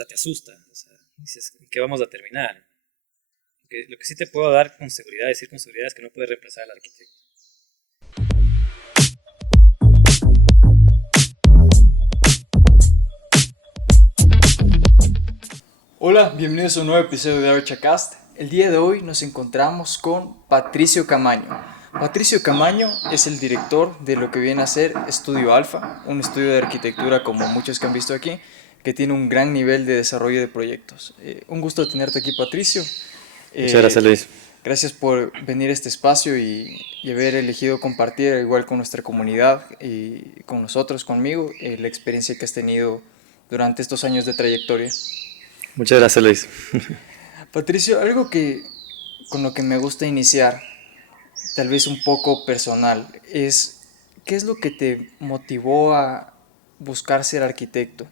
hasta te asusta. O sea, dices, ¿en qué vamos a terminar? Lo que sí te puedo dar con seguridad, decir con seguridad, es que no puedes reemplazar al arquitecto. Hola, bienvenidos a un nuevo episodio de Archacast. El día de hoy nos encontramos con Patricio Camaño. Patricio Camaño es el director de lo que viene a ser Estudio Alfa, un estudio de arquitectura como muchos que han visto aquí, que tiene un gran nivel de desarrollo de proyectos. Un gusto tenerte aquí, Patricio. Muchas gracias, Eh, Luis. Gracias por venir a este espacio y haber elegido compartir, igual con nuestra comunidad y con nosotros, conmigo, la experiencia que has tenido durante estos años de trayectoria. Muchas gracias, Luis. Patricio, algo que con lo que me gusta iniciar, tal vez un poco personal, es ¿qué es lo que te motivó a buscar ser arquitecto?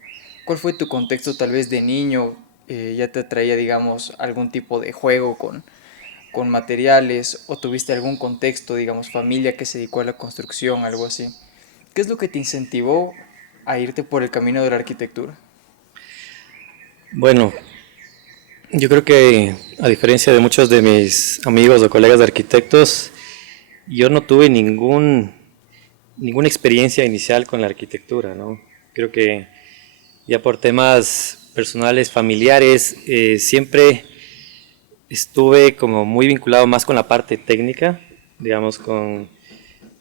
¿Cuál fue tu contexto tal vez de niño? ¿Ya te atraía, digamos, algún tipo de juego con materiales o tuviste algún contexto, digamos, familia que se dedicó a la construcción, algo así? ¿Qué es lo que te incentivó a irte por el camino de la arquitectura? Bueno, yo creo que a diferencia de muchos de mis amigos o colegas de arquitectos, yo no tuve ninguna experiencia inicial con la arquitectura, ¿no? Creo que ya por temas personales, familiares, siempre estuve como muy vinculado más con la parte técnica, digamos, con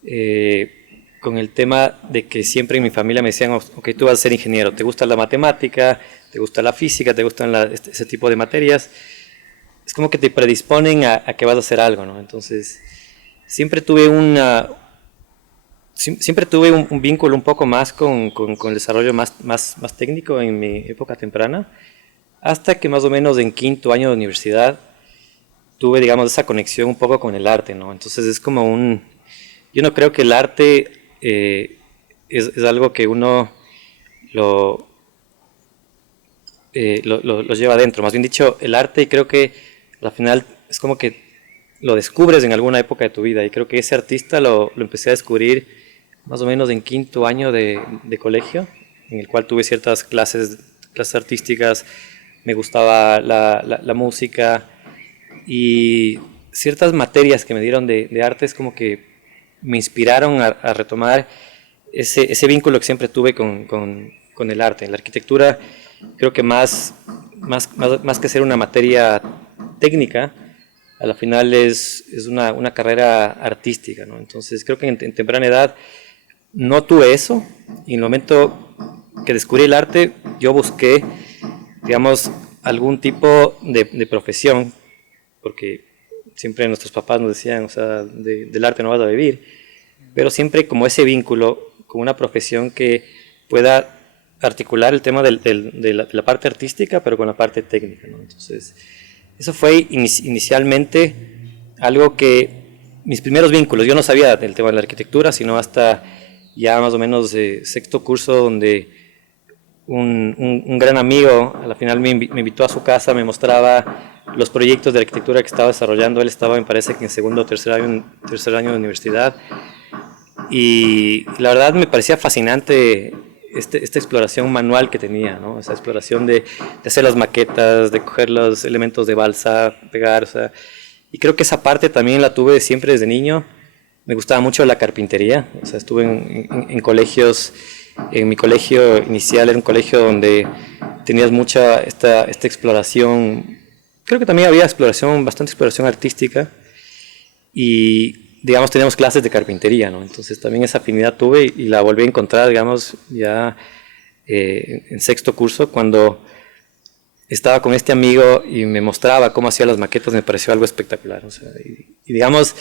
el tema de que siempre en mi familia me decían, ok, tú vas a ser ingeniero, te gusta la matemática, te gusta la física, te gustan ese tipo de materias, es como que te predisponen a que vas a hacer algo, ¿no? Entonces, siempre tuve siempre tuve un vínculo un poco más con el desarrollo más técnico en mi época temprana, hasta que más o menos en quinto año de universidad tuve, digamos, esa conexión un poco con el arte, ¿no? Entonces es como yo no creo que el arte es algo que uno lo, lo lleva adentro. Más bien dicho, el arte creo que al final es como que lo descubres en alguna época de tu vida. Y creo que ese artista lo empecé a descubrir más o menos en quinto año de colegio, en el cual tuve ciertas clases artísticas, me gustaba la música y ciertas materias que me dieron de arte es como que me inspiraron a retomar ese vínculo que siempre tuve con el arte. La arquitectura creo que más que ser una materia técnica, a la final es una carrera artística, ¿no? Entonces creo que en temprana edad no tuve eso y en el momento que descubrí el arte yo busqué, digamos, algún tipo de profesión, porque siempre nuestros papás nos decían, o sea, del arte no vas a vivir, pero siempre como ese vínculo con una profesión que pueda articular el tema de la parte artística, pero con la parte técnica, ¿no? Entonces, eso fue inicialmente algo que mis primeros vínculos, yo no sabía del tema de la arquitectura, sino hasta ya más o menos sexto curso, donde un gran amigo a la final me invitó a su casa, me mostraba los proyectos de arquitectura que estaba desarrollando. Él estaba, me parece que en segundo o tercer año de universidad, y la verdad me parecía fascinante esta exploración manual que tenía, ¿no? Esa exploración de hacer las maquetas, de coger los elementos de balsa, pegar, o sea, y creo que esa parte también la tuve siempre desde niño. Me gustaba mucho la carpintería, o sea, estuve en colegios, en mi colegio inicial era un colegio donde tenías mucha esta exploración, creo que también había bastante exploración artística, y digamos teníamos clases de carpintería, ¿no? Entonces también esa afinidad tuve y la volví a encontrar, digamos, ya en sexto curso, cuando estaba con este amigo y me mostraba cómo hacía las maquetas. Me pareció algo espectacular, o sea, y digamos,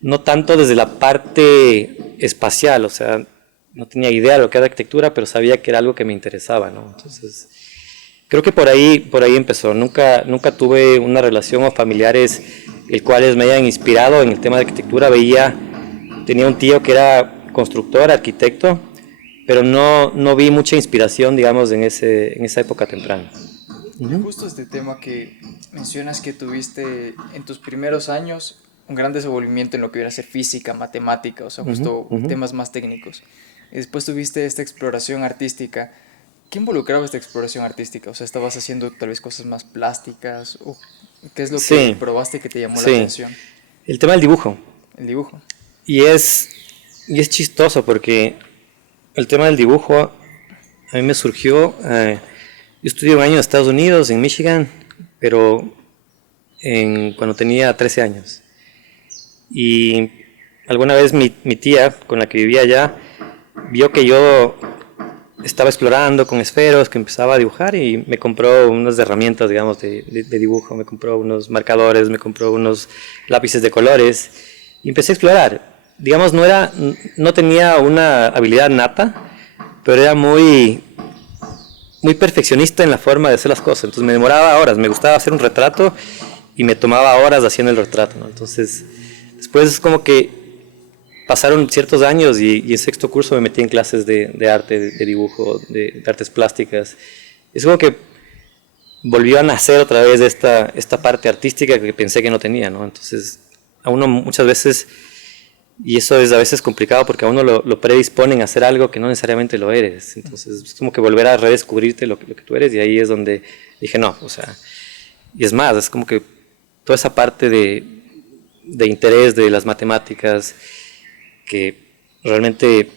no tanto desde la parte espacial, o sea, no tenía idea de lo que era arquitectura, pero sabía que era algo que me interesaba, ¿no? Entonces, creo que por ahí empezó. Nunca tuve una relación o familiares el cuales me hayan inspirado en el tema de arquitectura. Tenía un tío que era constructor, arquitecto, pero no vi mucha inspiración, digamos, en esa época temprana. Y Ujú. justo este tema que mencionas que tuviste en tus primeros años, un gran desenvolvimiento en lo que iba a ser física, matemática, o sea, Ujú, justo ujú. temas más técnicos. Y después tuviste esta exploración artística. ¿qué involucraba esta exploración artística? O sea, ¿estabas haciendo tal vez cosas más plásticas? ¿O qué es lo que Sí, probaste que te llamó la sí. atención? El tema del dibujo. El dibujo. Y es, y es chistoso porque el tema del dibujo a mí me surgió, yo estudié un año en Estados Unidos, en Michigan, pero cuando tenía 13 años. Y alguna vez mi tía, con la que vivía allá, vio que yo estaba explorando con esferos, que empezaba a dibujar y me compró unas herramientas, digamos, de dibujo, me compró unos marcadores, me compró unos lápices de colores y empecé a explorar. Digamos, no tenía una habilidad nata, pero era muy perfeccionista en la forma de hacer las cosas. Entonces me demoraba horas, me gustaba hacer un retrato y me tomaba horas haciendo el retrato, ¿no? Entonces, después es como que pasaron ciertos años y en sexto curso me metí en clases de arte, de dibujo, de artes plásticas. Es como que volvió a nacer otra vez esta parte artística que pensé que no tenía, ¿no? Entonces, a uno muchas veces, y eso es a veces complicado porque a uno lo predisponen a hacer algo que no necesariamente lo eres. Entonces, es como que volver a redescubrirte lo que tú eres y ahí es donde dije, no, o sea, y es más, es como que toda esa parte de interés de las matemáticas, que realmente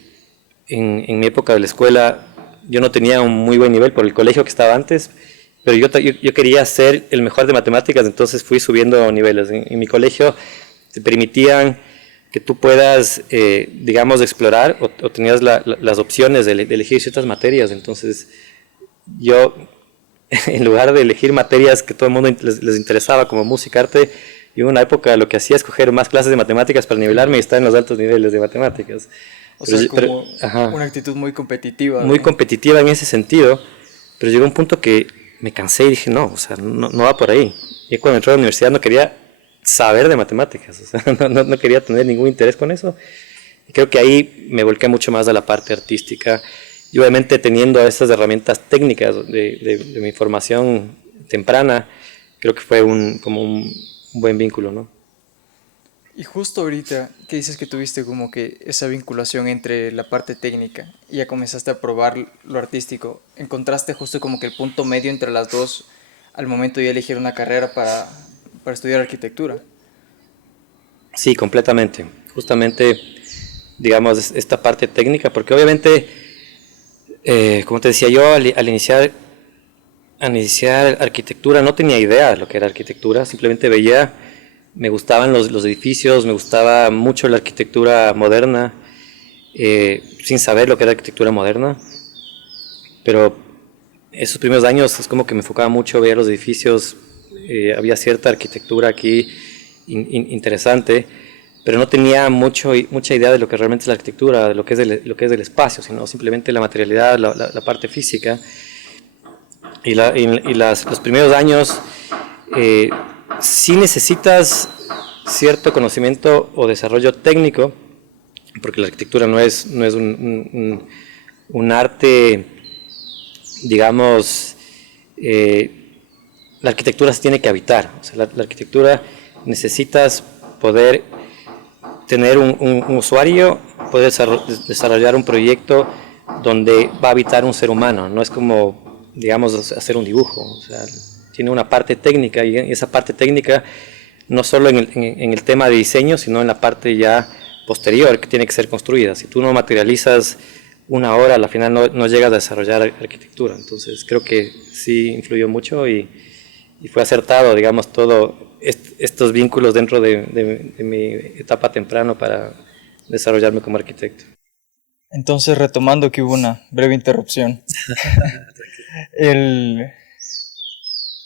en mi época de la escuela yo no tenía un muy buen nivel por el colegio que estaba antes, pero yo quería ser el mejor de matemáticas, entonces fui subiendo niveles. En mi colegio te permitían que tú puedas, digamos, explorar o tenías las opciones de elegir ciertas materias, entonces yo en lugar de elegir materias que todo el mundo les interesaba como música, arte, yo en una época lo que hacía es coger más clases de matemáticas para nivelarme y estar en los altos niveles de matemáticas. O sea, como Ajá, una actitud muy competitiva muy de... competitiva en ese sentido, pero llegó un punto que me cansé y dije, no, o sea, no va por ahí. Y cuando entré a la universidad no quería saber de matemáticas, o sea, no quería tener ningún interés con eso. Y creo que ahí me volqué mucho más a la parte artística y obviamente teniendo esas herramientas técnicas de mi formación temprana, creo que fue un buen vínculo, ¿no? Y justo ahorita que dices que tuviste como que esa vinculación entre la parte técnica y ya comenzaste a probar lo artístico, encontraste justo como que el punto medio entre las dos al momento de elegir una carrera para estudiar arquitectura. Sí, completamente. Justamente, digamos, esta parte técnica, porque obviamente, como te decía yo, al iniciar arquitectura no tenía idea de lo que era arquitectura, simplemente veía, me gustaban los edificios, me gustaba mucho la arquitectura moderna, sin saber lo que era arquitectura moderna, pero esos primeros años es como que me enfocaba mucho, veía los edificios, había cierta arquitectura aquí interesante, pero no tenía mucha idea de lo que realmente es la arquitectura, de lo que es el espacio, sino simplemente la materialidad, la parte física. Los primeros años eh, sí necesitas cierto conocimiento o desarrollo técnico, porque la arquitectura no es un arte, digamos, la arquitectura se tiene que habitar. O sea, la arquitectura necesitas poder tener un usuario, poder desarrollar un proyecto donde va a habitar un ser humano. No es como, digamos, hacer un dibujo. O sea, tiene una parte técnica y esa parte técnica no solo en el tema de diseño, sino en la parte ya posterior que tiene que ser construida. Si tú no materializas una obra, al final no llegas a desarrollar arquitectura. Entonces creo que sí influyó mucho y fue acertado, digamos, todo estos vínculos dentro de mi etapa temprano para desarrollarme como arquitecto. Entonces, retomando que hubo una breve interrupción, el...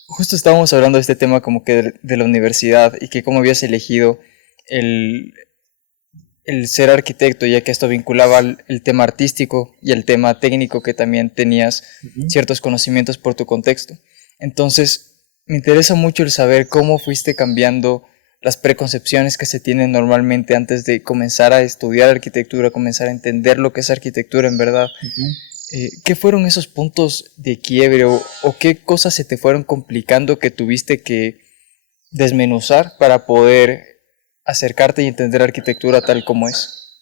justo estábamos hablando de este tema como que de la universidad y que cómo habías elegido el, el ser arquitecto, ya que esto vinculaba el tema artístico y el tema técnico, que también tenías ciertos conocimientos por tu contexto. Entonces, me interesa mucho el saber cómo fuiste cambiando las preconcepciones que se tienen normalmente antes de comenzar a estudiar arquitectura, comenzar a entender lo que es arquitectura en verdad. ¿Qué fueron esos puntos de quiebre o qué cosas se te fueron complicando que tuviste que desmenuzar para poder acercarte y entender arquitectura tal como es?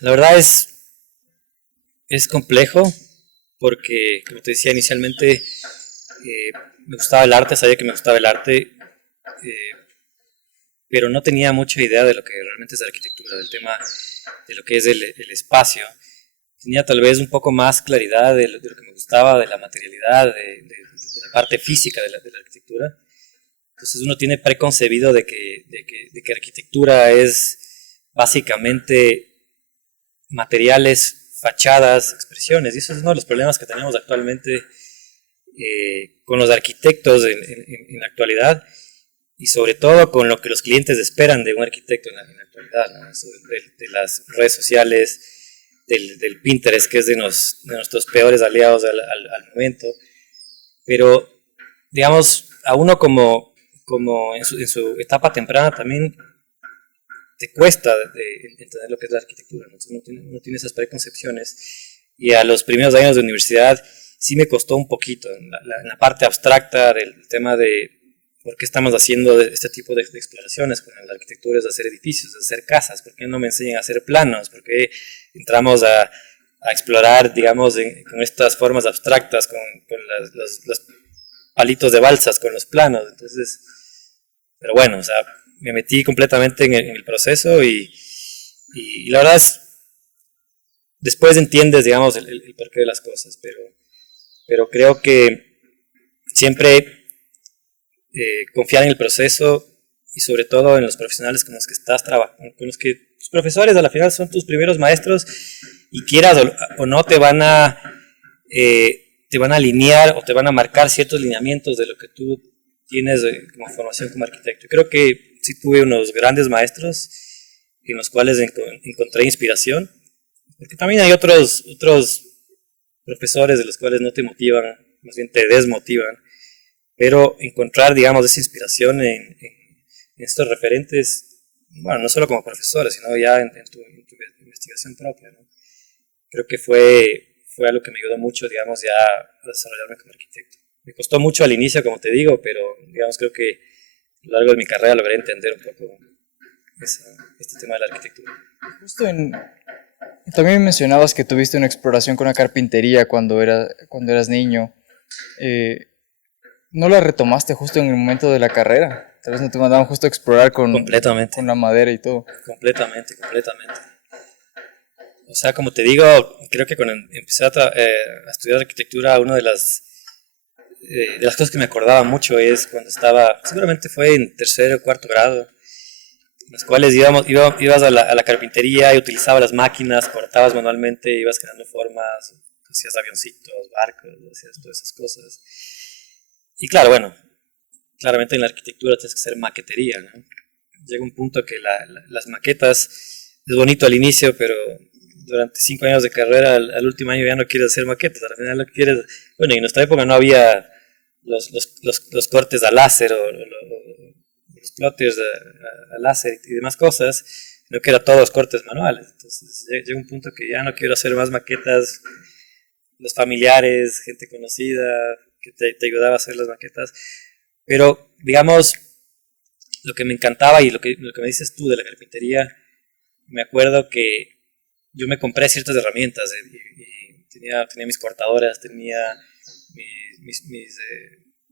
La verdad es complejo. porque, como te decía inicialmente, me gustaba el arte, sabía que me gustaba el arte, eh, pero no tenía mucha idea de lo que realmente es arquitectura, del tema de lo que es el espacio. Tenía tal vez un poco más claridad de lo que me gustaba, de la materialidad, de la parte física de la arquitectura. Entonces uno tiene preconcebido de que arquitectura es básicamente materiales, fachadas, expresiones, y eso es uno de los problemas que tenemos actualmente con los arquitectos en la actualidad, y sobre todo con lo que los clientes esperan de un arquitecto en la actualidad, ¿no? Eso de las redes sociales, del Pinterest, que es de nuestros peores aliados al momento. Pero, digamos, a uno como en su etapa temprana también te cuesta entender lo que es la arquitectura, ¿no? Entonces uno tiene esas preconcepciones, y a los primeros años de universidad sí me costó un poquito en la parte abstracta del tema de por qué estamos haciendo este tipo de exploraciones con la arquitectura, es hacer edificios, es hacer casas, por qué no me enseñan a hacer planos, por qué entramos a explorar, digamos, con estas formas abstractas, con los palitos de balsas, con los planos. Entonces, pero bueno, o sea, me metí completamente en el proceso, y la verdad es, después entiendes, digamos, el porqué de las cosas, pero creo que siempre confiar en el proceso, y sobre todo en los profesionales con los que estás trabajando, con los que tus profesores a la final son tus primeros maestros, y quieras o no te van a alinear o te van a marcar ciertos lineamientos de lo que tú tienes como formación como arquitecto. Y creo que sí tuve unos grandes maestros en los cuales encontré inspiración, porque también hay otros profesores de los cuales no te motivan, más bien te desmotivan, pero encontrar, digamos, esa inspiración en estos referentes, bueno, no solo como profesores, sino ya en tu investigación propia, ¿no? Creo que fue algo que me ayudó mucho, digamos, ya a desarrollarme como arquitecto. Me costó mucho al inicio, como te digo, pero, digamos, creo que a lo largo de mi carrera logré entender un poco este tema de la arquitectura. Justo también mencionabas que tuviste una exploración con la carpintería cuando eras niño. Eh, ¿No la retomaste justo en el momento de la carrera? Tal vez no te mandaban justo a explorar Completamente, con la madera y todo. completamente. O sea, como te digo, creo que cuando empecé a estudiar arquitectura, una de las cosas que me acordaba mucho es cuando estaba, seguramente fue en tercero o cuarto grado, en los cuales ibas a la carpintería y utilizabas las máquinas, cortabas manualmente, ibas creando formas, hacías avioncitos, barcos, hacías todas esas cosas. Y claro, bueno, claramente en la arquitectura tienes que hacer maquetería, ¿no? Llega un punto que las maquetas es bonito al inicio, pero durante 5 años de carrera, al último año ya no quieres hacer maquetas, al final lo que quieres, bueno, y en nuestra época no había los cortes a láser o los plotters a láser y demás cosas, sino que era todos cortes manuales. Entonces llega un punto que ya no quiero hacer más maquetas, los familiares, gente conocida que te ayudaba a hacer las maquetas, pero digamos, lo que me encantaba y lo que me dices tú de la carpintería, me acuerdo que yo me compré ciertas herramientas, y tenía mis cortadoras, tenía mis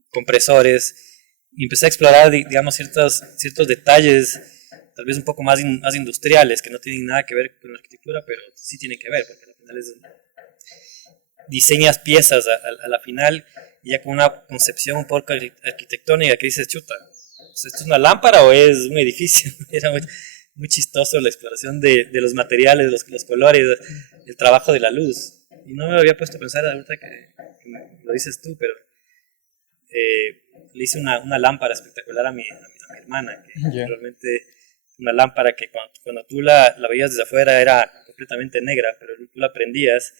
compresores, y empecé a explorar, digamos, ciertos detalles, tal vez un poco más industriales, que no tienen nada que ver con la arquitectura, pero sí tienen que ver, porque al final diseñas piezas a la final, y ya con una concepción un poco arquitectónica que dices, chuta, pues, ¿esto es una lámpara o es un edificio? Era muy chistoso la exploración de los materiales, los colores, el trabajo de la luz. Y no me había puesto a pensar ahorita que lo dices tú, pero le hice una lámpara espectacular a mi hermana, que Yeah. realmente una lámpara que cuando tú la veías desde afuera era completamente negra, pero tú la prendías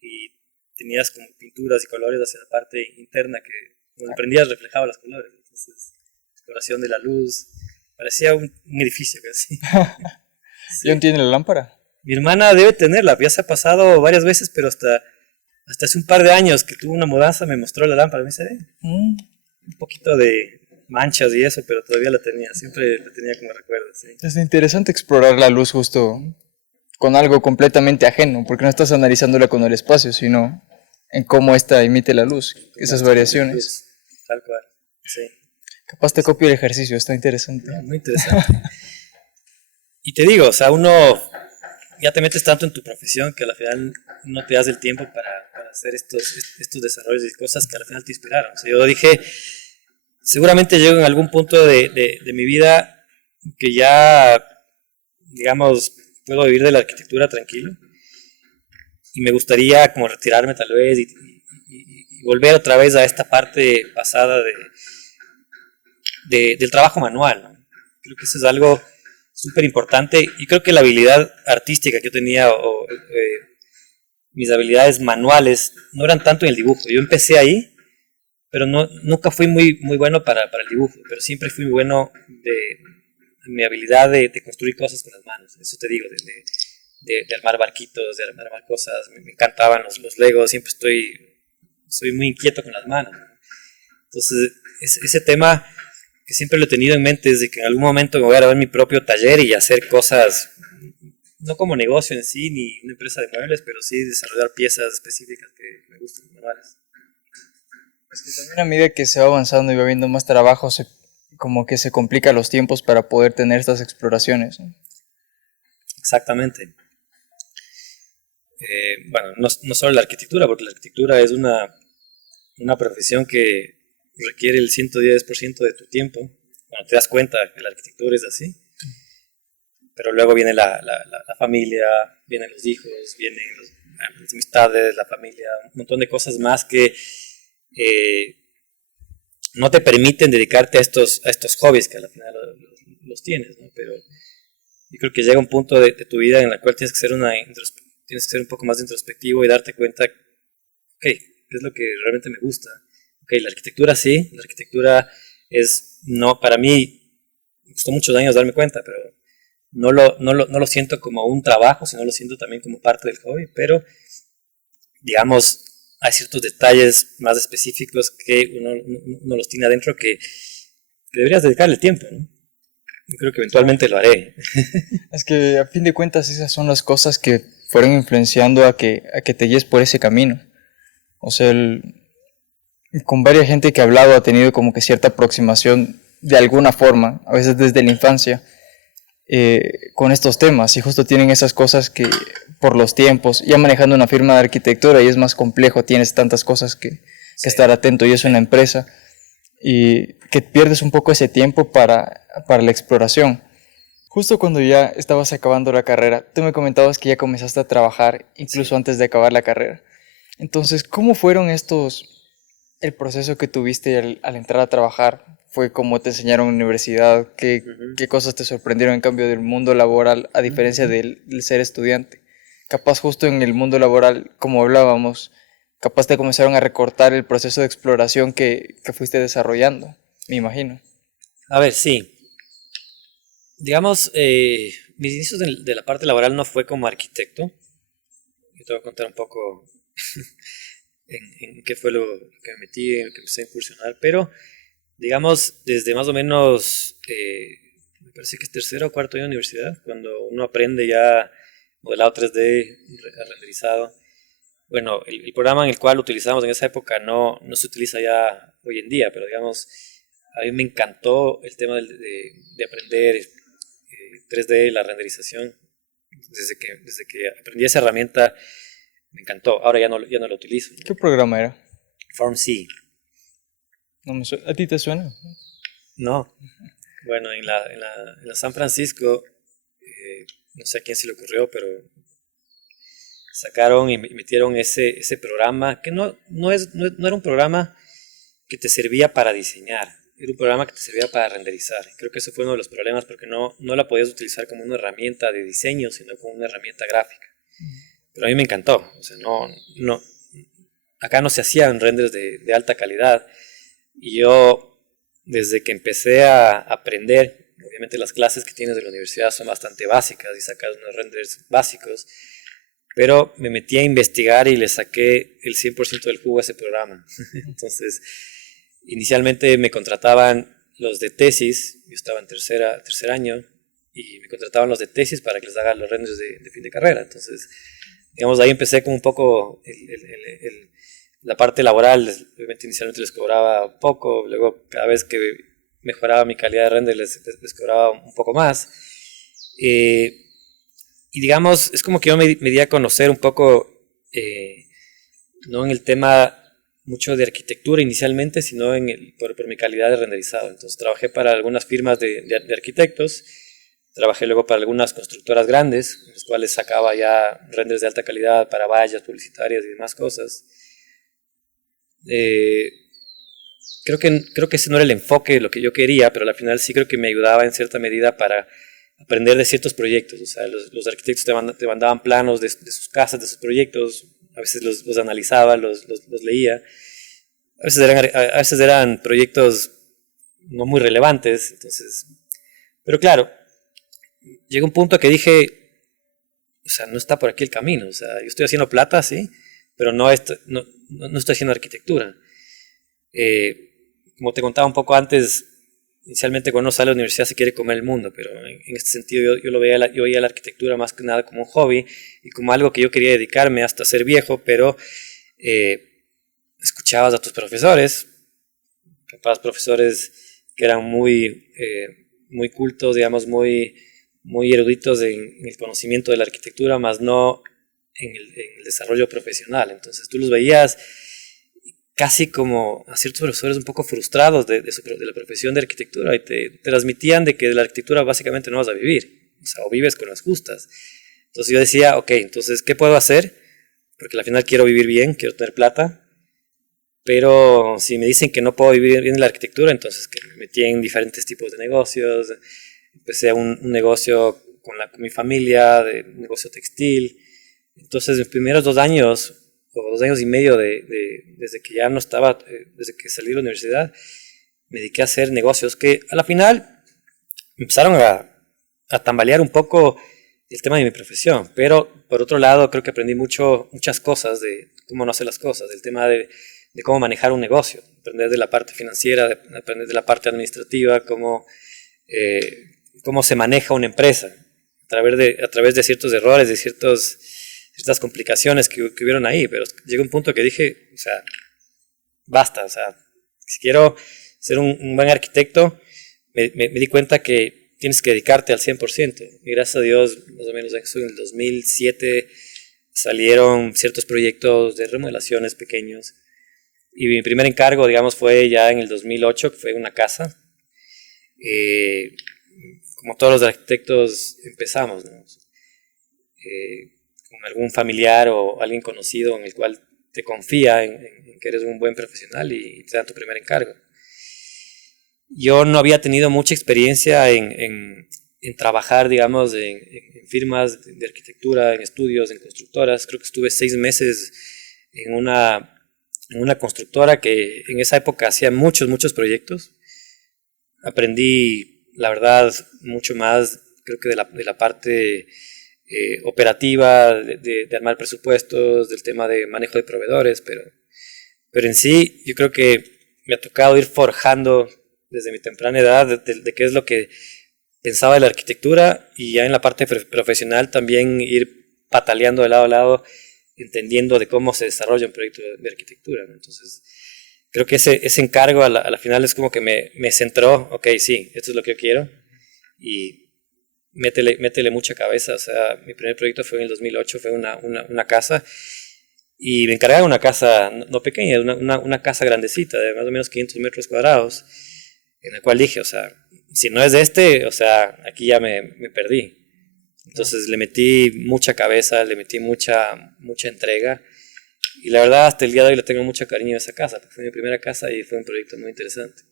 y tenías como pinturas y colores hacia la parte interna que cuando la prendías reflejaba los colores. Entonces, exploración de la luz, parecía un edificio casi. ¿Ya no Sí. tiene la lámpara? Mi hermana debe tenerla, ya se ha pasado varias veces, pero hasta hace un par de años que tuvo una mudanza me mostró la lámpara. Me dice, Mm. un poquito de manchas y eso, pero todavía la tenía, siempre la tenía como recuerdo. Sí. Es interesante explorar la luz justo con algo completamente ajeno, porque no estás analizándola con el espacio, sino en cómo ésta emite la luz, esas variaciones. Tal cual, sí. Capaz te copio el ejercicio, está interesante. Muy interesante. Y te digo, o sea, uno ya te metes tanto en tu profesión que al final no te das el tiempo para hacer estos desarrollos y cosas que al final te inspiraron. O sea, yo dije, seguramente llego en algún punto de mi vida que ya, digamos, puedo vivir de la arquitectura tranquilo y me gustaría como retirarme tal vez y volver otra vez a esta parte pasada del trabajo manual, ¿no? Creo que eso es algo súper importante y creo que la habilidad artística que yo tenía mis habilidades manuales no eran tanto en el dibujo. Yo empecé ahí, pero nunca fui muy bueno para el dibujo, pero siempre fui muy bueno de mi habilidad de construir cosas con las manos. Eso te digo, de armar barquitos, de armar cosas. Me encantaban los Legos, siempre soy muy inquieto con las manos. Entonces, ese tema que siempre lo he tenido en mente es de que en algún momento me voy a grabar mi propio taller y hacer cosas, no como negocio en sí, ni una empresa de muebles, pero sí desarrollar piezas específicas que me gustan, manuales. Es que también a medida que se va avanzando y va habiendo más trabajo, como que se complican los tiempos para poder tener estas exploraciones, ¿no? Exactamente. Bueno, no solo la arquitectura, porque la arquitectura es una profesión que requiere el 110% de tu tiempo. Cuando te das cuenta que la arquitectura es así, pero luego viene la familia, vienen los hijos, vienen las amistades, la familia, un montón de cosas más que no te permiten dedicarte a estos hobbies que al final los tienes, ¿no? Pero yo creo que llega un punto de tu vida en el cual tienes que ser un poco más introspectivo y darte cuenta, ok, ¿qué es lo que realmente me gusta? Ok, la arquitectura sí, la arquitectura no, para mí, me costó muchos años darme cuenta, pero no lo siento como un trabajo, sino lo siento también como parte del hobby, pero digamos, hay ciertos detalles más específicos que uno los tiene adentro que deberías dedicarle tiempo, ¿no? Yo creo que eventualmente lo haré. Es que a fin de cuentas esas son las cosas que fueron influenciando a que te guíes por ese camino. O sea, con varias gente que ha hablado ha tenido como que cierta aproximación de alguna forma, a veces desde la infancia, con estos temas y justo tienen esas cosas que por los tiempos, ya manejando una firma de arquitectura y es más complejo, tienes tantas cosas que estar atento y es una empresa y que pierdes un poco ese tiempo para la exploración. Justo cuando ya estabas acabando la carrera, tú me comentabas que ya comenzaste a trabajar incluso antes de acabar la carrera. Entonces, ¿cómo fueron el proceso que tuviste al entrar a trabajar? ¿Fue como te enseñaron en la universidad? ¿Qué cosas te sorprendieron en cambio del mundo laboral a diferencia del ser estudiante? Capaz justo en el mundo laboral, como hablábamos, capaz te comenzaron a recortar el proceso de exploración que fuiste desarrollando, me imagino. A ver, sí. Digamos, mis inicios de la parte laboral no fue como arquitecto. Yo te voy a contar un poco en qué fue lo que me metí, en lo que empecé a incursionar, pero digamos, desde más o menos, me parece que es tercero o cuarto año de universidad, cuando uno aprende ya modelado 3D, renderizado. Bueno, el programa en el cual lo utilizamos en esa época no se utiliza ya hoy en día, pero digamos, a mí me encantó el tema de aprender 3D, la renderización. Desde que aprendí esa herramienta, me encantó. Ahora ya no lo utilizo, ¿no? ¿Qué programa era? FormC. ¿A ti te suena? No. Bueno, en la San Francisco, no sé a quién se le ocurrió, pero sacaron y metieron ese programa, que no era un programa que te servía para diseñar, era un programa que te servía para renderizar. Creo que ese fue uno de los problemas, porque no la podías utilizar como una herramienta de diseño, sino como una herramienta gráfica. Pero a mí me encantó, o sea, acá no se hacían renders de alta calidad, y yo, desde que empecé a aprender, obviamente las clases que tienes de la universidad son bastante básicas y sacas unos renders básicos, pero me metí a investigar y le saqué el 100% del jugo a ese programa. Entonces, inicialmente me contrataban los de tesis, yo estaba en tercer año, y me contrataban los de tesis para que les haga los renders de fin de carrera. Entonces, digamos, ahí empecé como un poco La parte laboral, obviamente inicialmente les cobraba poco, luego cada vez que mejoraba mi calidad de render les cobraba un poco más. Eh, y digamos, es como que yo me di a conocer un poco, no en el tema mucho de arquitectura inicialmente, sino por mi calidad de renderizado. Entonces trabajé para algunas firmas de arquitectos, trabajé luego para algunas constructoras grandes, en las cuales sacaba ya renders de alta calidad para vallas publicitarias y demás cosas. Eh, creo que ese no era el enfoque de lo que yo quería, pero al final sí creo que me ayudaba en cierta medida para aprender de ciertos proyectos. O sea, los arquitectos te mandaban planos de sus casas, de sus proyectos, a veces los analizaba, los leía. A veces eran proyectos no muy relevantes, entonces... Pero claro, llegó un punto que dije, o sea, no está por aquí el camino. O sea, yo estoy haciendo plata, sí, pero no estoy haciendo arquitectura. Como te contaba un poco antes, inicialmente cuando uno sale a la universidad se quiere comer el mundo, pero en este sentido yo veía la arquitectura más que nada como un hobby y como algo que yo quería dedicarme hasta ser viejo, pero escuchabas a tus profesores, capaz profesores que eran muy cultos, digamos, muy eruditos en el conocimiento de la arquitectura, más no en el desarrollo profesional. Entonces tú los veías casi como a ciertos profesores un poco frustrados de la profesión de arquitectura y te transmitían de que de la arquitectura básicamente no vas a vivir, o sea, o vives con las justas. Entonces yo decía, ok, entonces, ¿qué puedo hacer? Porque al final quiero vivir bien, quiero tener plata, pero si me dicen que no puedo vivir bien en la arquitectura, entonces que me metí en diferentes tipos de negocios, empecé un negocio con mi familia, un negocio textil. Entonces, mis primeros 2 años o 2 años y medio desde que ya no estaba, desde que salí de la universidad, me dediqué a hacer negocios que a la final empezaron a tambalear un poco el tema de mi profesión, pero por otro lado creo que aprendí muchas cosas de cómo no hacer las cosas, del tema de cómo manejar un negocio, aprender de la parte financiera, aprender de la parte administrativa, cómo se maneja una empresa a través de ciertos errores, de ciertas complicaciones que hubieron ahí, pero llegó un punto que dije, o sea, basta, o sea, si quiero ser un buen arquitecto, me di cuenta que tienes que dedicarte al 100%. Y gracias a Dios, más o menos en el 2007 salieron ciertos proyectos de remodelaciones pequeños. Y mi primer encargo, digamos, fue ya en el 2008, que fue una casa. Como todos los arquitectos empezamos, ¿no? Con algún familiar o alguien conocido en el cual te confía en que eres un buen profesional y te dan tu primer encargo. Yo no había tenido mucha experiencia en trabajar, digamos, en firmas de arquitectura, en estudios, en constructoras. Creo que estuve 6 meses en una constructora que en esa época hacía muchos proyectos. Aprendí, la verdad, mucho más, creo que de la parte operativa, de armar presupuestos, del tema de manejo de proveedores, pero en sí yo creo que me ha tocado ir forjando desde mi temprana edad de qué es lo que pensaba de la arquitectura y ya en la parte profesional también ir pataleando de lado a lado, entendiendo de cómo se desarrolla un proyecto de arquitectura, ¿no? Entonces, creo que ese encargo a la final es como que me centró, ok, sí, esto es lo que yo quiero y métele mucha cabeza. O sea, mi primer proyecto fue en el 2008, fue una casa y me encargaron una casa no pequeña, una casa grandecita de más o menos 500 metros cuadrados, en la cual dije, o sea, si no es de o sea, aquí ya me perdí. Entonces le metí mucha cabeza, le metí mucha entrega. Y la verdad, hasta el día de hoy le tengo mucho cariño a esa casa, porque fue mi primera casa y fue un proyecto muy interesante.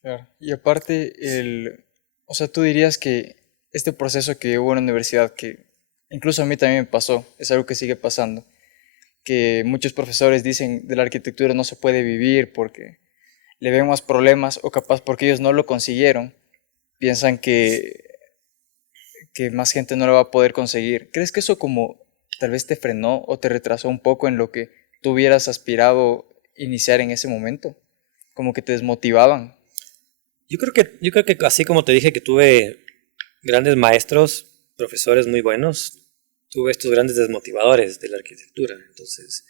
Claro. Y aparte, o sea, tú dirías que este proceso que hubo en la universidad, que incluso a mí también me pasó, es algo que sigue pasando, que muchos profesores dicen de la arquitectura no se puede vivir porque le ven más problemas o capaz porque ellos no lo consiguieron, piensan que más gente no lo va a poder conseguir. ¿Crees que eso como tal vez te frenó o te retrasó un poco en lo que tú hubieras aspirado iniciar en ese momento? Como que te desmotivaban. Yo creo que así como te dije que tuve grandes maestros, profesores muy buenos, tuve estos grandes desmotivadores de la arquitectura. Entonces,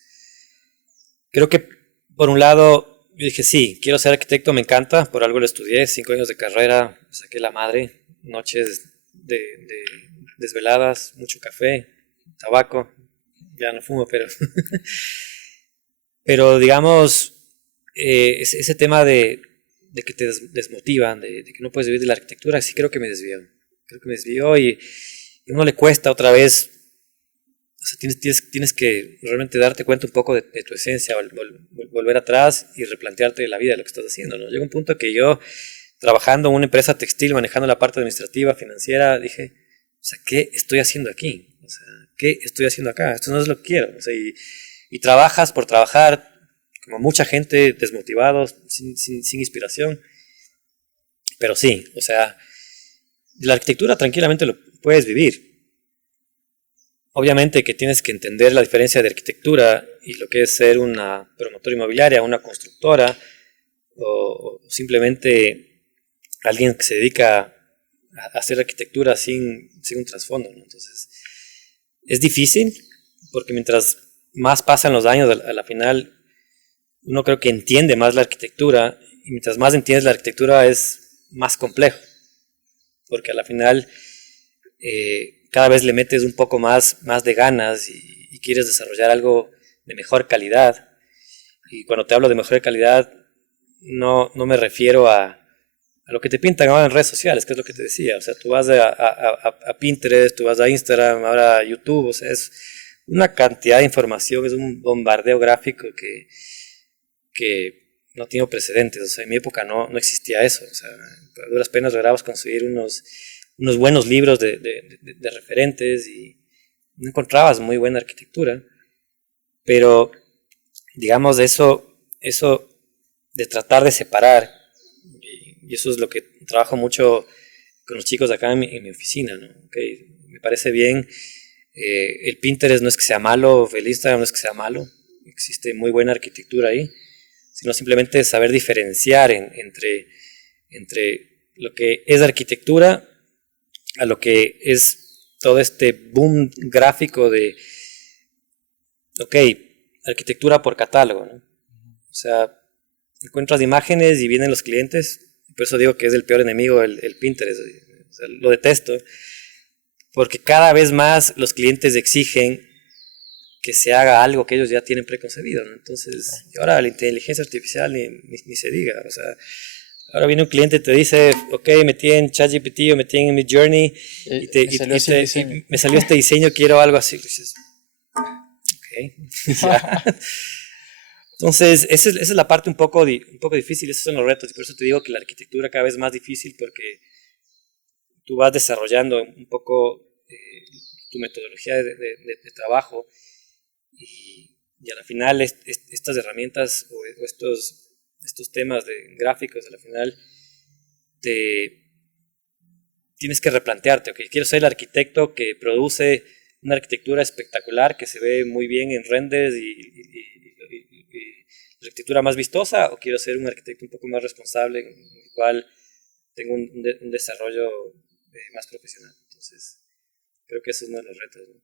Creo que, por un lado, yo dije, sí, quiero ser arquitecto, me encanta, por algo lo estudié, 5 años de carrera, saqué la madre, noches de desveladas, mucho café, tabaco, ya no fumo, pero, pero digamos, ese tema de que te desmotivan, de que no puedes vivir de la arquitectura, sí creo que me desvió. Creo que me desvió y a uno le cuesta otra vez. O sea, tienes que realmente darte cuenta un poco de tu esencia, volver atrás y replantearte la vida, de lo que estás haciendo, ¿no? Llega un punto que yo, trabajando en una empresa textil, manejando la parte administrativa, financiera, dije, o sea, ¿qué estoy haciendo aquí? O sea, ¿qué estoy haciendo acá? Esto no es lo que quiero. O sea, y trabajas por trabajar, como mucha gente, desmotivados, sin inspiración. Pero sí, o sea, la arquitectura tranquilamente lo puedes vivir. Obviamente que tienes que entender la diferencia de arquitectura y lo que es ser una promotora inmobiliaria, una constructora o simplemente alguien que se dedica a hacer arquitectura sin un trasfondo, ¿no? Entonces, es difícil porque mientras más pasan los años, a la final uno creo que entiende más la arquitectura y mientras más entiendes la arquitectura es más complejo porque a la final cada vez le metes un poco más de ganas y quieres desarrollar algo de mejor calidad. Y cuando te hablo de mejor calidad, no me refiero a lo que te pintan ahora en redes sociales, que es lo que te decía. O sea, tú vas a Pinterest, tú vas a Instagram, ahora a YouTube, o sea, es una cantidad de información, es un bombardeo gráfico que no tiene precedentes. O sea, en mi época no existía eso. O sea, a duras penas lograbas conseguir unos buenos libros de referentes y no encontrabas muy buena arquitectura. Pero, digamos, eso de tratar de separar, y eso es lo que trabajo mucho con los chicos de acá en mi oficina, ¿no? Okay, me parece bien. El Pinterest no es que sea malo, el Instagram no es que sea malo, existe muy buena arquitectura ahí, sino simplemente saber diferenciar entre lo que es arquitectura a lo que es todo este boom gráfico de, ok, arquitectura por catálogo, ¿no? O sea, encuentras imágenes y vienen los clientes, por eso digo que es el peor enemigo el Pinterest, o sea, lo detesto, porque cada vez más los clientes exigen que se haga algo que ellos ya tienen preconcebido, ¿no? Entonces, y ahora la inteligencia artificial ni se diga, o sea, ahora viene un cliente y te dice, ok, metí en ChatGPT o metí en Midjourney y me salió este diseño, quiero algo así. Y dices, ok, ya. Entonces, esa es la parte un poco difícil, esos son los retos, y por eso te digo que la arquitectura cada vez es más difícil porque tú vas desarrollando un poco tu metodología de trabajo y a la final estas herramientas o estos temas de gráficos, a la final te tienes que replantearte, ok, quiero ser el arquitecto que produce una arquitectura espectacular que se ve muy bien en renders y la arquitectura más vistosa, o quiero ser un arquitecto un poco más responsable en el cual tengo un desarrollo más profesional. Entonces, creo que eso es uno de los retos, ¿no?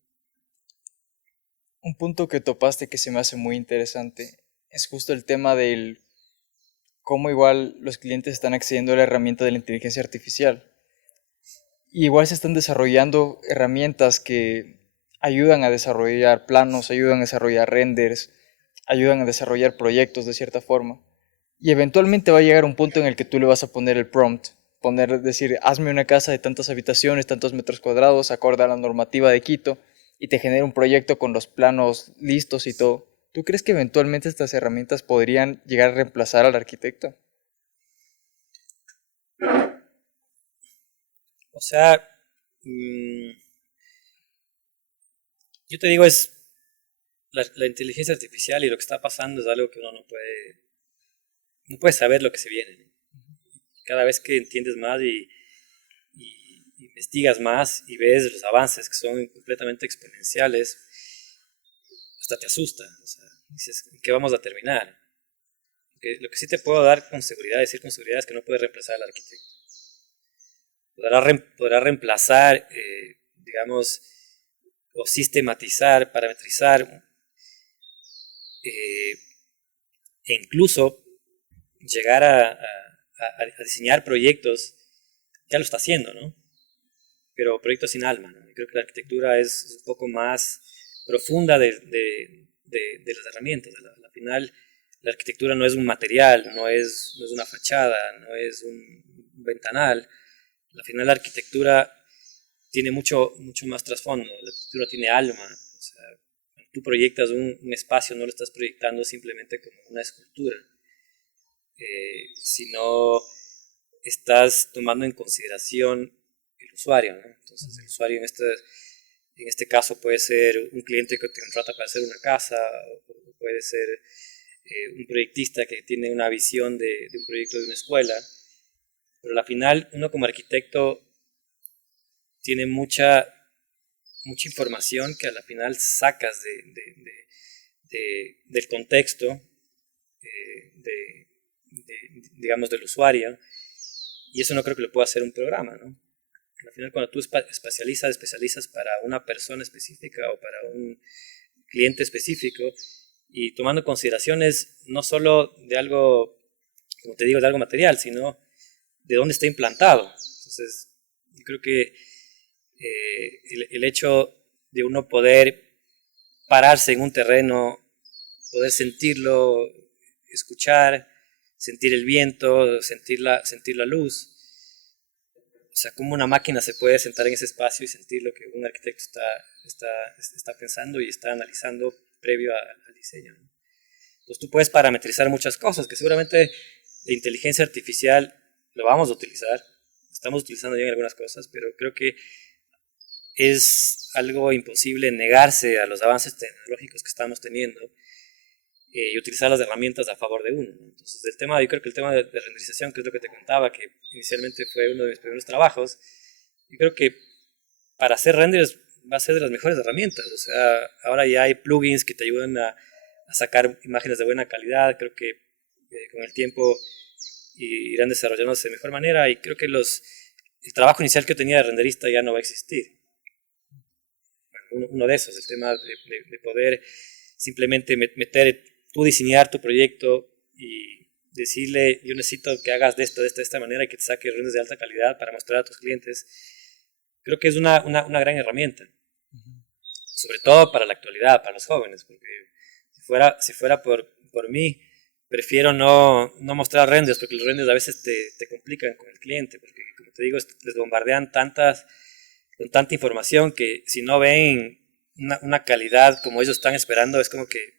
Un punto que topaste que se me hace muy interesante es justo el tema del cómo igual los clientes están accediendo a la herramienta de la inteligencia artificial. Y igual se están desarrollando herramientas que ayudan a desarrollar planos, ayudan a desarrollar renders, ayudan a desarrollar proyectos de cierta forma. Y eventualmente va a llegar un punto en el que tú le vas a poner el prompt, decir, hazme una casa de tantas habitaciones, tantos metros cuadrados, acorde a la normativa de Quito, y te genera un proyecto con los planos listos y todo. ¿Tú crees que eventualmente estas herramientas podrían llegar a reemplazar al arquitecto? O sea, mmm, yo te digo, la inteligencia artificial y lo que está pasando es algo que uno no puede saber lo que se viene, ¿no? Cada vez que entiendes más y investigas más y ves los avances que son completamente exponenciales, hasta te asusta. O sea, dices, ¿en qué vamos a terminar? Porque lo que sí te puedo dar con seguridad, decir con seguridad, es que no puede reemplazar al arquitecto. Podrá reemplazar, digamos, o sistematizar, parametrizar, eh, e incluso llegar a diseñar proyectos, ya lo está haciendo, ¿no? Pero proyectos sin alma, ¿no? Creo que la arquitectura es un poco más profunda de las herramientas. Al final, la arquitectura no es un material, no es una fachada, no es un ventanal. Al final, la arquitectura tiene mucho más trasfondo. La arquitectura tiene alma. O sea, cuando tú proyectas un espacio, no lo estás proyectando simplemente como una escultura, sino estás tomando en consideración el usuario, ¿no? Entonces, el usuario en este caso puede ser un cliente que te contrata para hacer una casa, o puede ser un proyectista que tiene una visión de un proyecto de una escuela, pero al final uno como arquitecto tiene mucha información que a la final sacas del contexto, digamos, del usuario, y eso no creo que lo pueda hacer un programa, ¿no? Al final, cuando tú especializas para una persona específica o para un cliente específico, y tomando consideraciones no solo de algo, como te digo, de algo material, sino de dónde está implantado. Entonces, yo creo que el hecho de uno poder pararse en un terreno, poder sentirlo, escuchar, sentir el viento, sentir la luz. O sea, cómo una máquina se puede sentar en ese espacio y sentir lo que un arquitecto está pensando y está analizando previo al diseño, ¿no? Entonces tú puedes parametrizar muchas cosas, que seguramente la inteligencia artificial lo vamos a utilizar, estamos utilizando ya en algunas cosas, pero creo que es algo imposible negarse a los avances tecnológicos que estamos teniendo y utilizar las herramientas a favor de uno, ¿no? Entonces, yo creo que el tema de renderización, que es lo que te contaba, que inicialmente fue uno de mis primeros trabajos, yo creo que para hacer renders va a ser de las mejores herramientas. O sea, ahora ya hay plugins que te ayudan a sacar imágenes de buena calidad. Creo que con el tiempo irán desarrollándose de mejor manera, y creo que el trabajo inicial que yo tenía de renderista ya no va a existir. Uno de esos, el tema de poder simplemente tú diseñar tu proyecto y decirle, yo necesito que hagas de esta manera y que te saques renders de alta calidad para mostrar a tus clientes. Creo que es una gran herramienta, sobre todo para la actualidad, para los jóvenes, porque si fuera por mí, prefiero no mostrar renders, porque los renders a veces te complican con el cliente, porque como te digo, les bombardean con tanta información que si no ven una calidad como ellos están esperando, es como que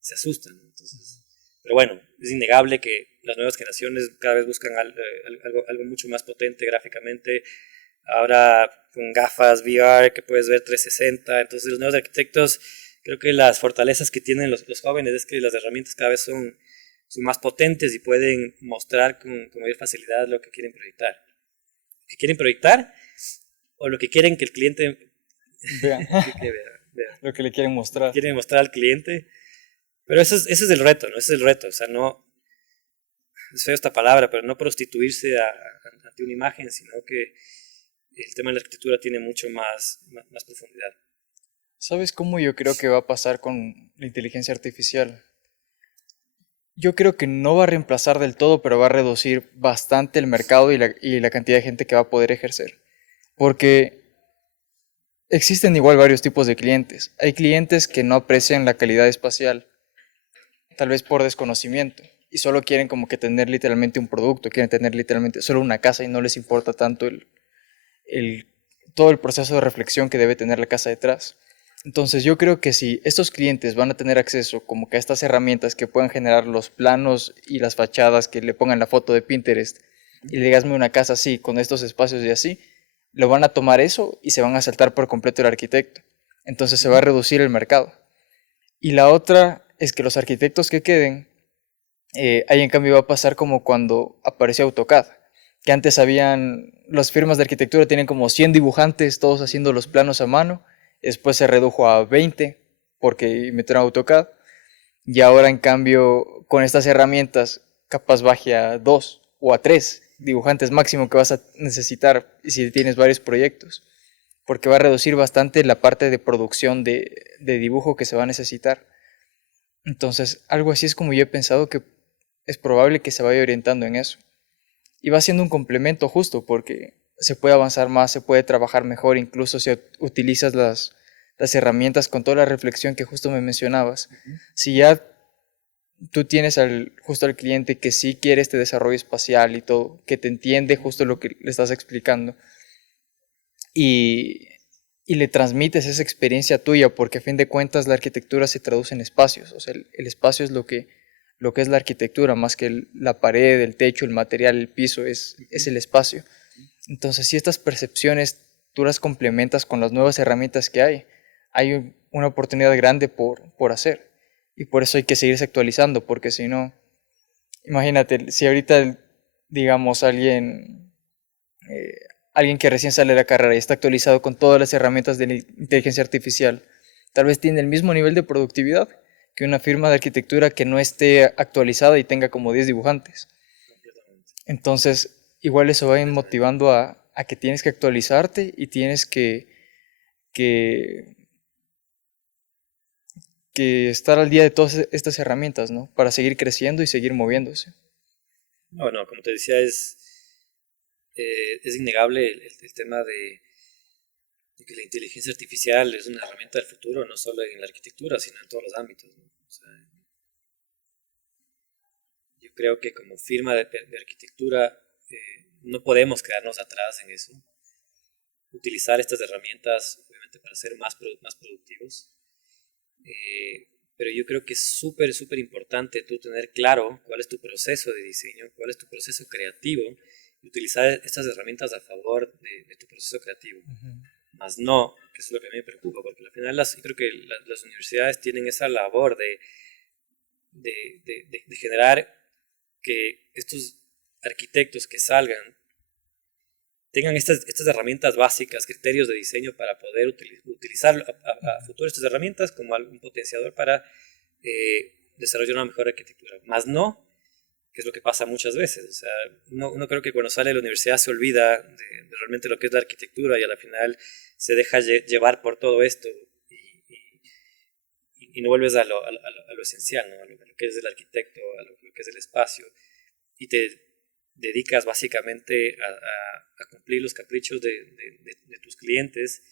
se asustan. Entonces, pero bueno, es innegable que las nuevas generaciones cada vez buscan algo mucho más potente gráficamente. Ahora con gafas VR que puedes ver 360, entonces los nuevos arquitectos, creo que las fortalezas que tienen los jóvenes es que las herramientas cada vez son más potentes y pueden mostrar con mayor facilidad lo que quieren proyectar. Lo que quieren proyectar o lo que quieren que el cliente vea. vea. Lo que le quieren mostrar. Quieren mostrar al cliente. Pero ese es el reto, ¿no? Ese es el reto. O sea, no, es feo esta palabra, pero no prostituirse ante una imagen, sino que el tema de la arquitectura tiene mucho más profundidad. ¿Sabes cómo yo creo que va a pasar con la inteligencia artificial? Yo creo que no va a reemplazar del todo, pero va a reducir bastante el mercado y la cantidad de gente que va a poder ejercer. Porque existen igual varios tipos de clientes. Hay clientes que no aprecian la calidad espacial, tal vez por desconocimiento, y solo quieren como que tener literalmente un producto, quieren tener literalmente solo una casa y no les importa tanto todo el proceso de reflexión que debe tener la casa detrás. Entonces yo creo que si estos clientes van a tener acceso como que a estas herramientas que puedan generar los planos y las fachadas, que le pongan la foto de Pinterest y le digas una casa así, con estos espacios y así, lo van a tomar eso y se van a saltar por completo el arquitecto. Entonces se va a reducir el mercado. Y la otra es que los arquitectos que queden, ahí en cambio va a pasar como cuando apareció AutoCAD, que antes las firmas de arquitectura tienen como 100 dibujantes, todos haciendo los planos a mano, después se redujo a 20 porque metieron AutoCAD, y ahora en cambio con estas herramientas capaz baje a 2 o a 3 dibujantes máximo que vas a necesitar si tienes varios proyectos, porque va a reducir bastante la parte de producción de dibujo que se va a necesitar. Entonces, algo así es como yo he pensado que es probable que se vaya orientando en eso. Y va siendo un complemento justo porque se puede avanzar más, se puede trabajar mejor, incluso si utilizas las herramientas con toda la reflexión que justo me mencionabas. Si ya tú tienes justo al cliente que sí quiere este desarrollo espacial y todo, que te entiende justo lo que le estás explicando y, y le transmites esa experiencia tuya, porque a fin de cuentas la arquitectura se traduce en espacios, o sea, el espacio es lo que es la arquitectura, más que la pared, el techo, el material, el piso, es el espacio. Entonces, si estas percepciones tú las complementas con las nuevas herramientas que hay una oportunidad grande por hacer. Y por eso hay que seguirse actualizando, porque si no, imagínate, si ahorita, digamos, alguien que recién sale de la carrera y está actualizado con todas las herramientas de la inteligencia artificial, tal vez tiene el mismo nivel de productividad que una firma de arquitectura que no esté actualizada y tenga como 10 dibujantes. completamente. Entonces, igual eso va motivando a que tienes que actualizarte y tienes que, que estar al día de todas estas herramientas, ¿no? Para seguir creciendo y seguir moviéndose. No, no, como te decía, es innegable el tema de que la inteligencia artificial es una herramienta del futuro, no solo en la arquitectura, sino en todos los ámbitos, ¿no? O sea, yo creo que como firma de arquitectura no podemos quedarnos atrás en eso. Utilizar estas herramientas, obviamente, para ser más productivos. Pero yo creo que es súper, súper importante tú tener claro cuál es tu proceso de diseño, cuál es tu proceso creativo, y utilizar estas herramientas a favor de tu proceso creativo. Más no, que eso es lo que a mí me preocupa, porque al final yo creo que las universidades tienen esa labor de generar que estos arquitectos que salgan tengan estas herramientas básicas, criterios de diseño para poder utilizar a futuro estas herramientas como algún potenciador para desarrollar una mejor arquitectura. Más no, que es lo que pasa muchas veces. O sea, uno creo que cuando sale de la universidad se olvida de realmente lo que es la arquitectura y a la final se deja llevar por todo esto y no vuelves a lo esencial, ¿no? A lo que es el arquitecto, a lo que es el espacio y te dedicas básicamente a cumplir los caprichos de tus clientes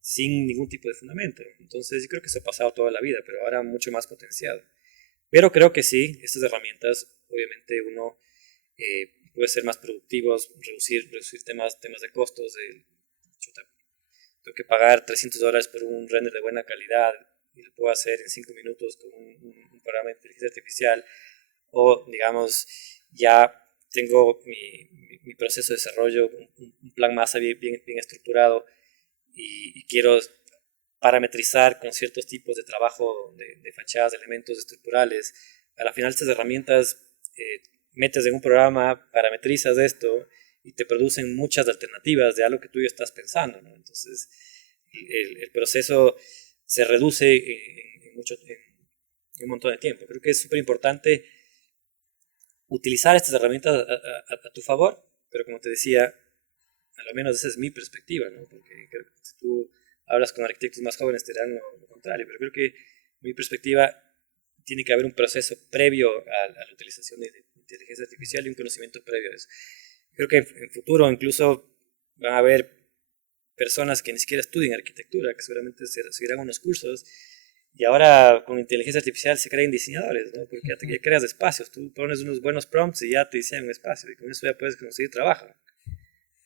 sin ningún tipo de fundamento. Entonces yo creo que eso ha pasado toda la vida, pero ahora mucho más potenciado. Pero creo que sí, estas herramientas, obviamente uno puede ser más productivos, reducir temas de costos. Chuta, tengo que pagar $300 por un render de buena calidad y lo puedo hacer en 5 minutos con un programa de inteligencia artificial. O, digamos, ya tengo mi proceso de desarrollo, un plan más bien estructurado y quiero parametrizar con ciertos tipos de trabajo de fachadas, de elementos estructurales. A la final estas herramientas metes en un programa, parametrizas esto y te producen muchas alternativas de algo que tú ya estás pensando, ¿no? Entonces el proceso se reduce en un montón de tiempo. Creo que es súper importante utilizar estas herramientas a tu favor, pero como te decía, a lo menos esa es mi perspectiva, ¿no? Porque creo que si tú hablas con arquitectos más jóvenes te dirán lo contrario, pero creo que mi perspectiva tiene que haber un proceso previo a la utilización de inteligencia artificial y un conocimiento previo a eso. Creo que en futuro incluso van a haber personas que ni siquiera estudien arquitectura, que seguramente seguirán unos cursos y ahora con inteligencia artificial se crean diseñadores, ¿no? Porque ya creas espacios, tú pones unos buenos prompts y ya te diseñan un espacio y con eso ya puedes conseguir trabajo.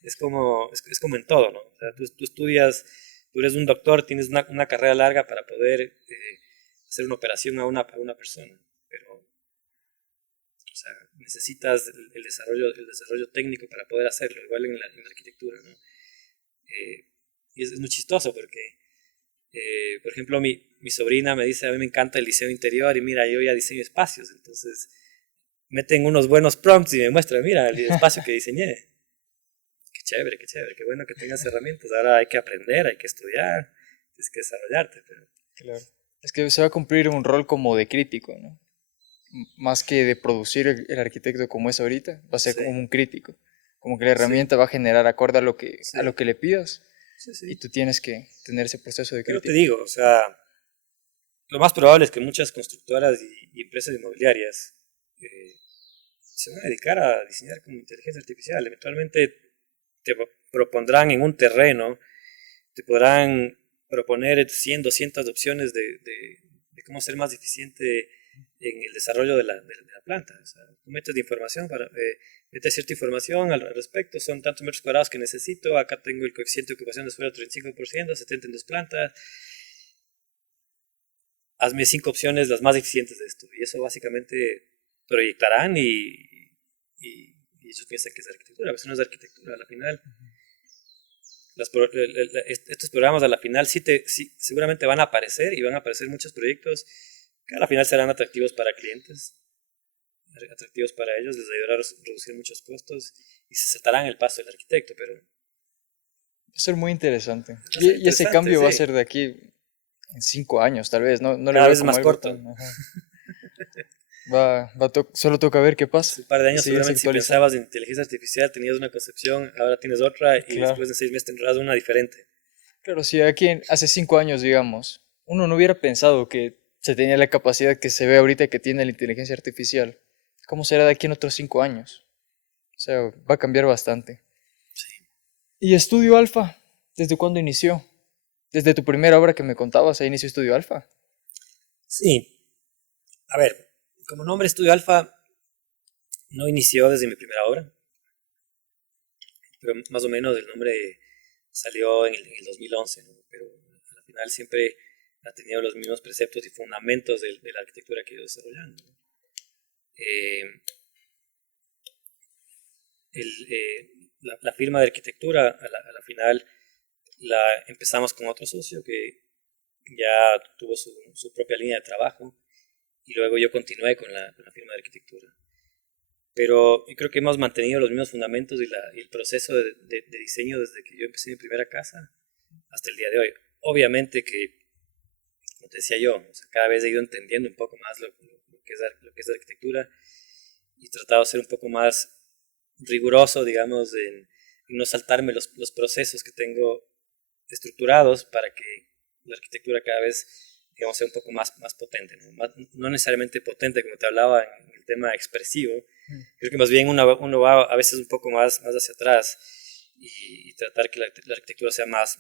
Es como en todo, ¿no? O sea, tú estudias, tú eres un doctor, tienes una carrera larga para poder hacer una operación a una persona, pero o sea, necesitas el desarrollo técnico para poder hacerlo, igual en la arquitectura, ¿no? Y es muy chistoso porque por ejemplo, mi sobrina me dice, a mí me encanta el diseño interior y mira, yo ya diseño espacios. Entonces, meten unos buenos prompts y me muestran, mira, el espacio que diseñé. Qué chévere, qué bueno que tengas herramientas. Ahora hay que aprender, hay que estudiar, tienes que desarrollarte. Pero Claro. Es que se va a cumplir un rol como de crítico, ¿no? Más que de producir el arquitecto como es ahorita, va a ser sí, como un crítico. Como que la sí, herramienta va a generar acorde a lo sí, que le pidas sí, y sí. tú tienes que tener ese proceso de Pero te crítico. digo, o sea, lo más probable es que muchas constructoras y empresas inmobiliarias eh, se van a dedicar a diseñar con inteligencia artificial. Eventualmente te propondrán en un terreno, te podrán proponer 100, 200 opciones de cómo ser más eficiente en el desarrollo de la planta. O sea, tú metes de información metes cierta información al respecto, son tantos metros cuadrados que necesito, acá tengo el coeficiente de ocupación de suelo 35%, 70 en dos plantas, hazme 5 opciones las más eficientes de esto. Y eso básicamente proyectarán y ellos piensan que es arquitectura, pero eso no es arquitectura. A la final, estos programas a la final sí, seguramente van a aparecer y van a aparecer muchos proyectos que a la final serán atractivos para clientes, atractivos para ellos, les ayudará a reducir muchos costos y se saltarán el paso del arquitecto, pero va Va a ser muy interesante. a ser Y ese interesante, cambio va a sí. ser de aquí en 5 años, tal vez. No le Cada veo vez es como más algo corto. tan. Ajá. Solo toca ver qué pasa Hace un par de y años seguirse seguramente si actualizando. pensabas en inteligencia artificial tenías una concepción, ahora tienes otra y Claro. después de 6 meses tendrás una diferente. Claro, si hace 5 años, digamos, uno no hubiera pensado que se tenía la capacidad que se ve ahorita que tiene la inteligencia artificial, ¿cómo será de aquí en otros 5 años? O sea, va a cambiar bastante. ¿Y Estudio Alfa? ¿Desde cuándo inició? Desde tu primera obra que me contabas, ahí inició Estudio Alfa. Sí, a ver, como nombre Estudio Alfa no inició desde mi primera obra, pero más o menos el nombre salió en el 2011, ¿no? Pero al final siempre ha tenido los mismos preceptos y fundamentos de la arquitectura que he ido desarrollando, ¿no? Eh, la firma de arquitectura a la final la empezamos con otro socio que ya tuvo su propia línea de trabajo y luego yo continué con la firma de arquitectura. Pero yo creo que hemos mantenido los mismos fundamentos y el proceso de diseño desde que yo empecé mi primera casa hasta el día de hoy. Obviamente que, como te decía yo, o sea, cada vez he ido entendiendo un poco más lo que es la arquitectura y tratado de ser un poco más riguroso, digamos, en no saltarme los procesos que tengo estructurados para que la arquitectura cada vez, digamos, sea un poco más potente, ¿no? No necesariamente potente, como te hablaba en el tema expresivo. Creo que más bien uno va a veces un poco más hacia atrás y tratar que la arquitectura sea más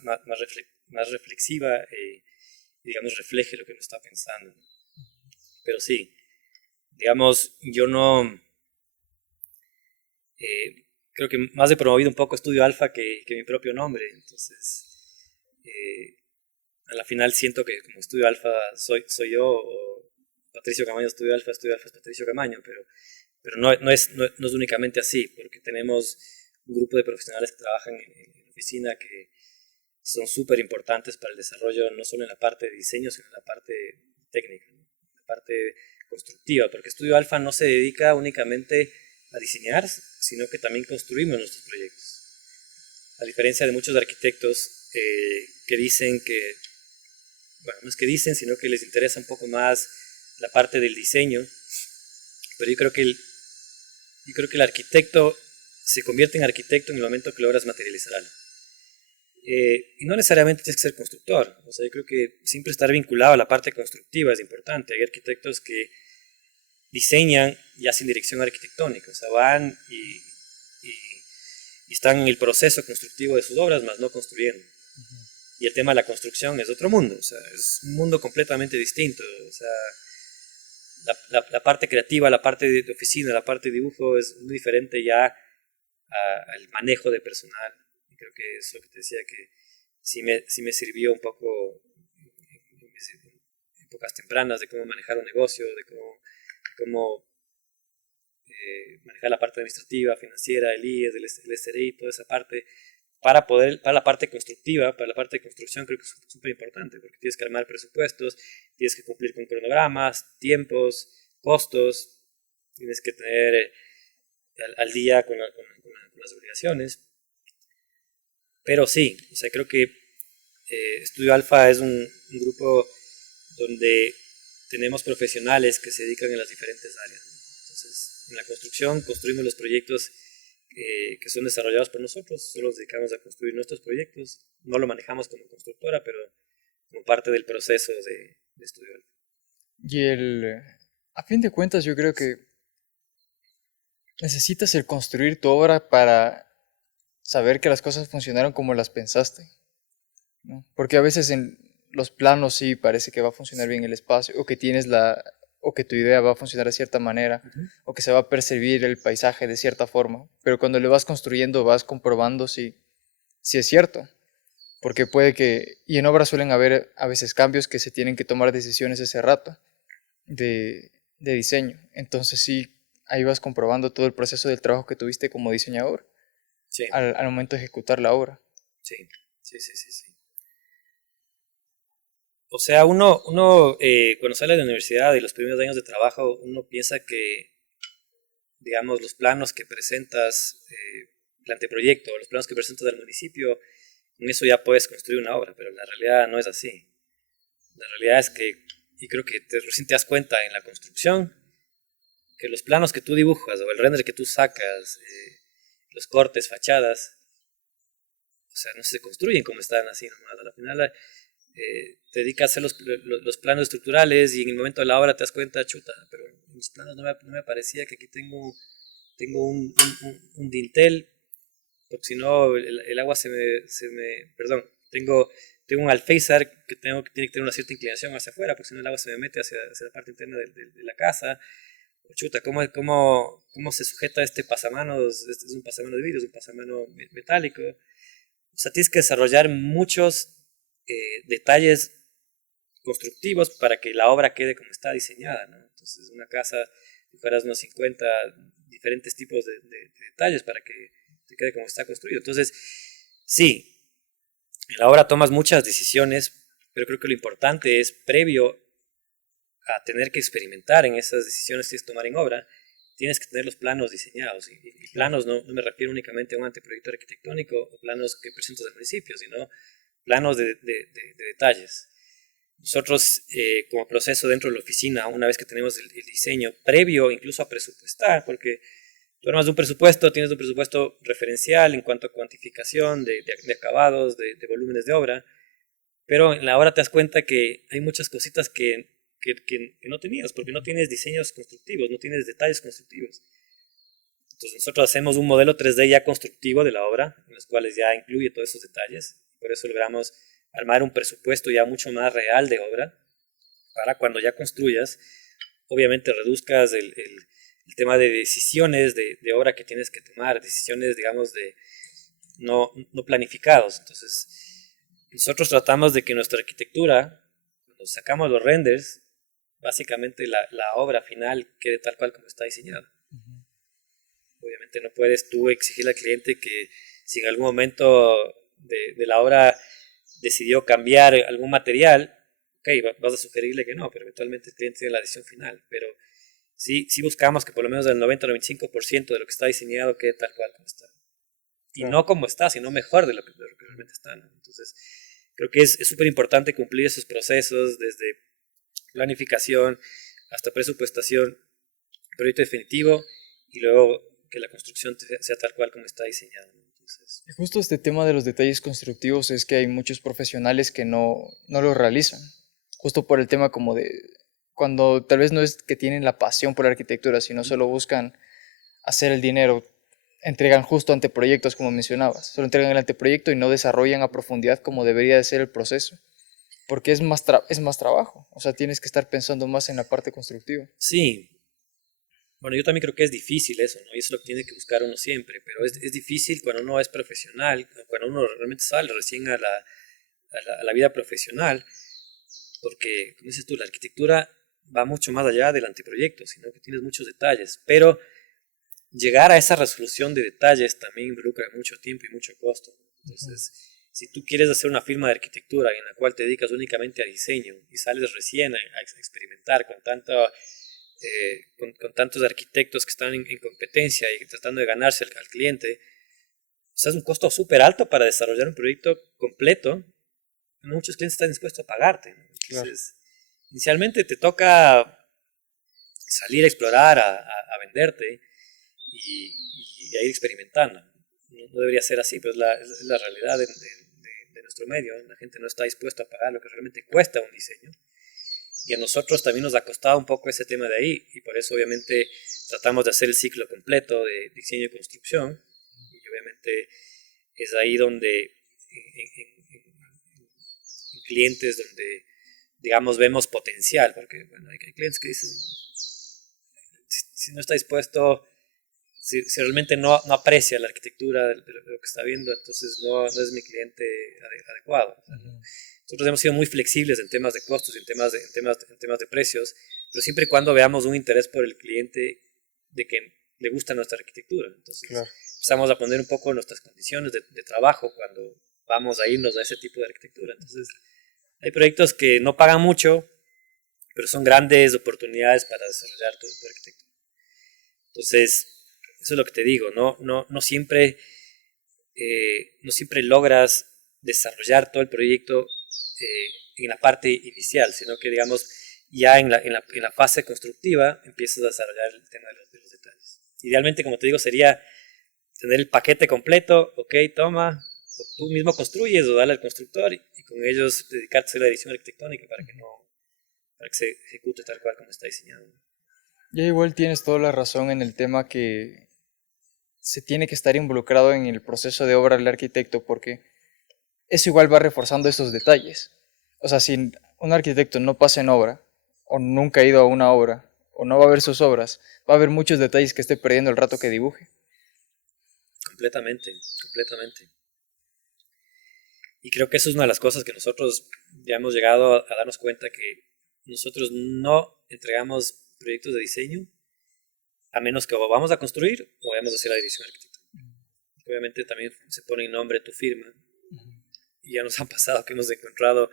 reflexiva y, digamos, refleje lo que uno está pensando. Pero sí, digamos, yo no, creo que más he promovido un poco Estudio Alfa que mi propio nombre, entonces eh, a la final siento que como Estudio Alfa soy yo, o Patricio Camaño Estudio Alfa es Patricio Camaño, pero no es únicamente así, porque tenemos un grupo de profesionales que trabajan en la oficina que son súper importantes para el desarrollo, no solo en la parte de diseño, sino en la parte técnica, ¿no? En la parte constructiva, porque Estudio Alfa no se dedica únicamente a diseñar, sino que también construimos nuestros proyectos. A diferencia de muchos arquitectos que dicen que, bueno, no es que dicen, sino que les interesa un poco más la parte del diseño, pero yo creo que el arquitecto se convierte en arquitecto en el momento que logras materializar algo. Y no necesariamente tienes que ser constructor, o sea, yo creo que siempre estar vinculado a la parte constructiva es importante. Hay arquitectos que diseñan ya sin dirección arquitectónica, o sea, van y están en el proceso constructivo de sus obras, más no construyendo. Y el tema de la construcción es otro mundo, o sea, es un mundo completamente distinto, o sea, la parte creativa, la parte de oficina, la parte de dibujo es muy diferente ya al manejo de personal. Y creo que es lo que te decía que sí me sirvió un poco en épocas tempranas de cómo manejar un negocio, de cómo manejar la parte administrativa, financiera, el IES, el SRI, toda esa parte, para la parte constructiva, para la parte de construcción creo que es súper importante, porque tienes que armar presupuestos, tienes que cumplir con cronogramas, tiempos, costos, tienes que tener al día con las obligaciones. Pero sí, o sea, creo que Estudio Alfa es un grupo donde tenemos profesionales que se dedican en las diferentes áreas, ¿no? Entonces, en la construcción construimos los proyectos que son desarrollados por nosotros, solo nos dedicamos a construir nuestros proyectos, no lo manejamos como constructora, pero como parte del proceso de Estudio Alfa. Y a fin de cuentas, yo creo que necesitas el construir tu obra para saber que las cosas funcionaron como las pensaste, ¿no? Porque a veces en los planos sí parece que va a funcionar bien el espacio, o que tu idea va a funcionar de cierta manera, Ujú. o que se va a percibir el paisaje de cierta forma, pero cuando le vas construyendo vas comprobando si es cierto, porque puede que, y en obras suelen haber a veces cambios que se tienen que tomar decisiones ese rato de diseño, entonces sí, ahí vas comprobando todo el proceso del trabajo que tuviste como diseñador Sí, al momento de ejecutar la obra. sí, sí, sí, sí, sí. O sea, uno cuando sale de la universidad y los primeros años de trabajo, uno piensa que, digamos, los planos que presentas, el anteproyecto, los planos que presentas al municipio, con eso ya puedes construir una obra, pero la realidad no es así. La realidad es que, y creo que recién te das cuenta en la construcción, que los planos que tú dibujas o el render que tú sacas, los cortes, fachadas, o sea, no se construyen como están así nomás. Al final te dedicas a hacer los planos estructurales y en el momento de la obra te das cuenta, chuta, pero en los planos no me parecía que aquí tengo un dintel, porque si no el agua perdón, tengo un alféizar que tiene que tener una cierta inclinación hacia afuera, porque si no el agua se me mete hacia la parte interna de la casa. O chuta, ¿cómo se sujeta este pasamanos? Este es un pasamano de vidrio, es un pasamano metálico. O sea, tienes que desarrollar muchos detalles constructivos para que la obra quede como está diseñada, ¿no? Entonces, una casa, si fueras unos 50 diferentes tipos de detalles para que te quede como está construido. Entonces, sí, en la obra tomas muchas decisiones, pero creo que lo importante es, previo a tener que experimentar en esas decisiones que tienes que tomar en obra, tienes que tener los planos diseñados. Y Claro. planos no me refiero únicamente a un anteproyecto arquitectónico o planos que presentas al municipio, sino planos de detalles. Nosotros, como proceso dentro de la oficina, una vez que tenemos el diseño previo, incluso a presupuestar, porque tú armas un presupuesto, tienes un presupuesto referencial en cuanto a cuantificación de acabados, de volúmenes de obra, pero en la obra te das cuenta que hay muchas cositas que no tenías, porque no tienes diseños constructivos, no tienes detalles constructivos. Entonces nosotros hacemos un modelo 3D ya constructivo de la obra, en los cuales ya incluye todos esos detalles. Por eso logramos armar un presupuesto ya mucho más real de obra, para cuando ya construyas, obviamente reduzcas el tema de decisiones de obra que tienes que tomar, decisiones, digamos, no planificados. Entonces, nosotros tratamos de que nuestra arquitectura, cuando sacamos los renders, básicamente la obra final quede tal cual como está diseñada. Obviamente no puedes tú exigirle al cliente que si en algún momento de la obra decidió cambiar algún material, ok, vas a sugerirle que no, pero eventualmente el cliente tiene la decisión final. Pero sí buscamos que por lo menos el 90-95% de lo que está diseñado quede tal cual como está. Y Claro. no como está, sino mejor de lo que realmente está, ¿no? Entonces, creo que es súper importante cumplir esos procesos desde planificación hasta presupuestación, proyecto definitivo y luego que la construcción sea tal cual como está diseñado, ¿no? Entonces, Y justo este tema de los detalles constructivos es que hay muchos profesionales que no lo realizan. Justo por el tema como de cuando tal vez no es que tienen la pasión por la arquitectura, sino solo buscan hacer el dinero, entregan justo anteproyectos como mencionabas, solo entregan el anteproyecto y no desarrollan a profundidad como debería de ser el proceso, porque es más trabajo, o sea, tienes que estar pensando más en la parte constructiva. sí, bueno, yo también creo que es difícil eso, ¿no? Y eso es lo que tiene que buscar uno siempre, pero es difícil cuando uno es profesional, cuando uno realmente sale recién a la vida profesional, porque, como dices tú, la arquitectura va mucho más allá del anteproyecto, sino que tienes muchos detalles, pero llegar a esa resolución de detalles también involucra mucho tiempo y mucho costo. Ujú. Entonces, si tú quieres hacer una firma de arquitectura en la cual te dedicas únicamente a diseño y sales recién a experimentar con tantos arquitectos que están en competencia y tratando de ganarse al cliente, o sea, es un costo súper alto para desarrollar un proyecto completo. No muchos clientes están dispuestos a pagarte, ¿no? Claro. Entonces, inicialmente te toca salir a explorar, a venderte y a ir experimentando. No debería ser así, pero es la realidad de nuestro medio. La gente no está dispuesta a pagar lo que realmente cuesta un diseño. Y a nosotros también nos ha costado un poco ese tema de ahí, y por eso obviamente tratamos de hacer el ciclo completo de diseño y construcción, y obviamente es ahí donde en clientes donde, digamos, vemos potencial, porque bueno, hay clientes que dicen, si no está dispuesto, si realmente no aprecia la arquitectura de lo que está viendo, entonces no es mi cliente adecuado. O sea, nosotros hemos sido muy flexibles en temas de costos y en temas de precios, pero siempre y cuando veamos un interés por el cliente de que le gusta nuestra arquitectura. Entonces Claro. empezamos a poner un poco nuestras condiciones de trabajo cuando vamos a irnos a ese tipo de arquitectura. Entonces hay proyectos que no pagan mucho, pero son grandes oportunidades para desarrollar tu arquitectura. Entonces, eso es lo que te digo, no siempre logras desarrollar todo el proyecto en la parte inicial, sino que, digamos, ya en la fase constructiva empiezas a desarrollar el tema de los detalles. Idealmente, como te digo, sería tener el paquete completo, ok, toma, o tú mismo construyes o dale al constructor y con ellos dedicarte a hacer la edición arquitectónica para que se ejecute tal cual como está diseñado. Ya igual tienes toda la razón en el tema que se tiene que estar involucrado en el proceso de obra del arquitecto porque eso igual va reforzando esos detalles. O sea, si un arquitecto no pasa en obra, o nunca ha ido a una obra, o no va a ver sus obras, va a haber muchos detalles que esté perdiendo el rato que dibuje. Completamente, completamente. Y creo que eso es una de las cosas que nosotros ya hemos llegado a darnos cuenta que nosotros no entregamos proyectos de diseño a menos que o vamos a construir o vamos a hacer la dirección arquitectónica. Obviamente también se pone en nombre tu firma y ya nos han pasado que hemos encontrado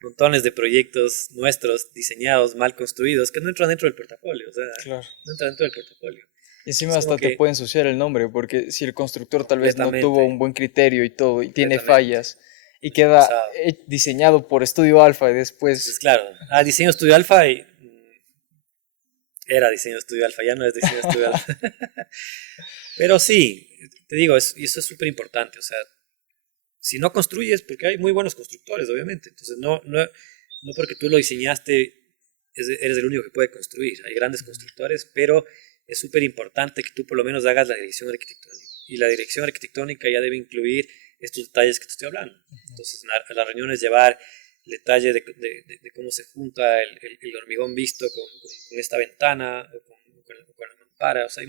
montones de proyectos nuestros diseñados, mal construidos, que no entran dentro del portafolio, o sea, Claro. no entran dentro del portafolio. Y encima Es como hasta te que puede ensuciar el nombre, porque si el constructor tal vez no tuvo un completamente, buen criterio y todo, y tiene completamente, fallas, y nos ha queda pasado. diseñado por Estudio Alfa y Entonces, después... claro, diseño estudio alfa y era diseño estudio alfa, ya no es diseño estudio alfa. Pero sí, te digo, y eso es súper importante, o sea, si no construyes, porque hay muy buenos constructores, obviamente, entonces no porque tú lo diseñaste eres el único que puede construir, hay grandes constructores, pero es súper importante que tú por lo menos hagas la dirección arquitectónica, y la dirección arquitectónica ya debe incluir estos detalles que te estoy hablando. Entonces, a las reuniones llevar el detalle de cómo se junta el hormigón visto con esta ventana o con la mampara, o sea,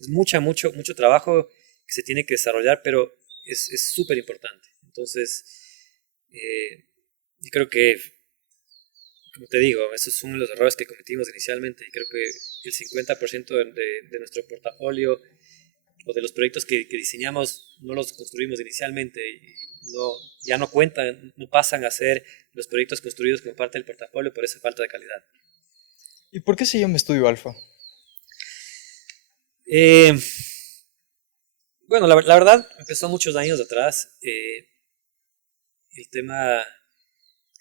es mucho trabajo que se tiene que desarrollar, pero es súper importante. Entonces, yo creo que, como te digo, esos son los errores que cometimos inicialmente y creo que el 50% de nuestro portafolio o de los proyectos que diseñamos no los construimos inicialmente y ya no cuentan, no pasan a ser los proyectos construidos como parte del portafolio por esa falta de calidad. ¿Y por qué se llama Estudio Alfa? Eh, bueno, la verdad empezó muchos años atrás. El tema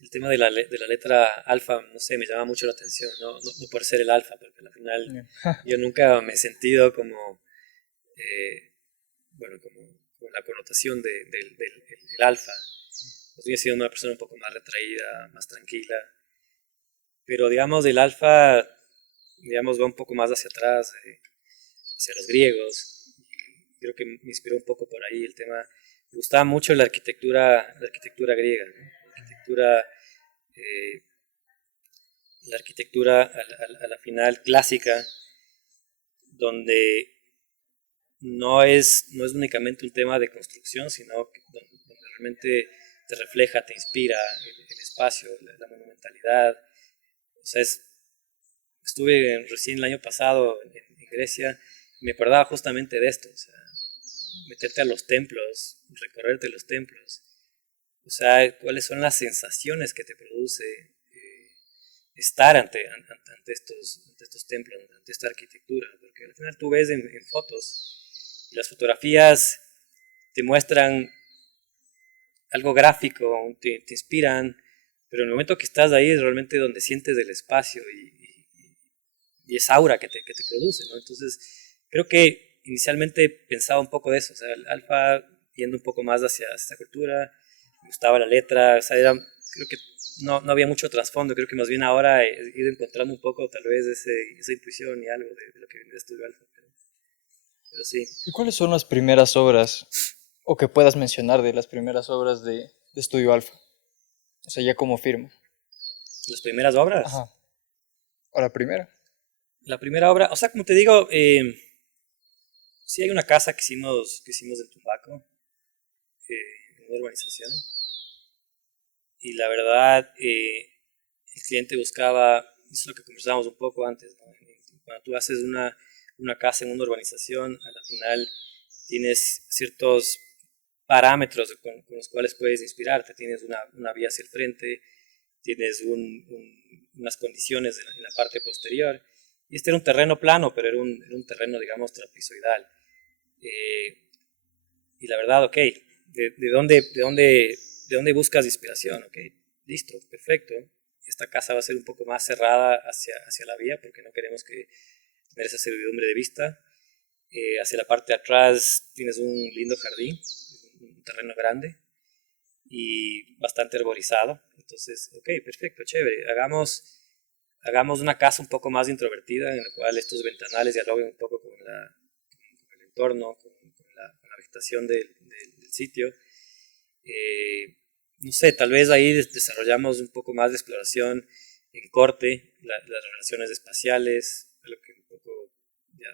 el tema de la letra alfa, no sé, me llama mucho la atención, no por ser el alfa, porque al final yo nunca me he sentido como, eh, bueno, como la connotación del alfa. Pues yo he sido una persona un poco más retraída, más tranquila, pero digamos, el alfa, digamos, va un poco más hacia atrás, hacia los griegos. Creo que me inspiró un poco por ahí el tema. Me gustaba mucho la arquitectura griega, ¿no? Eh, la arquitectura a la final clásica, donde no es únicamente un tema de construcción, sino que donde realmente te refleja, te inspira el espacio, la monumentalidad. O sea, estuve recién el año pasado en Grecia y me acordaba justamente de esto, o sea, meterte a los templos, recorrerte los templos, o sea, cuáles son las sensaciones que te produce estar ante estos templos, ante esta arquitectura, porque al final tú ves en fotos y las fotografías te muestran algo gráfico, te inspiran, pero en el momento que estás ahí es realmente donde sientes el espacio y esa aura que te produce, ¿no? Entonces, creo que inicialmente pensaba un poco de eso, o sea, el alfa yendo un poco más hacia esta cultura, me gustaba la letra, o sea, creo que no había mucho trasfondo. Creo que más bien ahora he ido encontrando un poco tal vez esa intuición y algo de lo que viene de Estudio Alfa. Pero sí, ¿Y cuáles son las primeras obras, o que puedas mencionar de las primeras obras de Estudio Alfa? O sea, ya como firma. las primeras obras. Ajá. ¿O la primera? La primera obra, o sea, como te digo, sí hay una casa que hicimos en Tumbaco, en una urbanización, y la verdad, el cliente buscaba, eso es lo que conversábamos un poco antes, ¿no? Cuando tú haces una casa en una urbanización, a la final tienes ciertos parámetros con los cuales puedes inspirarte, tienes una vía hacia el frente, tienes unas condiciones en la parte posterior, y este era un terreno plano, pero era un terreno, digamos, trapezoidal. Eh, y la verdad, ok, ¿de dónde buscas inspiración? Ok, listo, perfecto. Esta casa va a ser un poco más cerrada hacia la vía porque no queremos que tener esa servidumbre de vista. Hacia la parte de atrás tienes un lindo jardín, un terreno grande y bastante arborizado. Entonces, ok, perfecto, chévere. Hagamos una casa un poco más introvertida en la cual estos ventanales dialoguen un poco con el entorno, con la vegetación del sitio. Eh, no sé, tal vez ahí desarrollamos un poco más de exploración en corte, las relaciones espaciales, lo que un poco ya,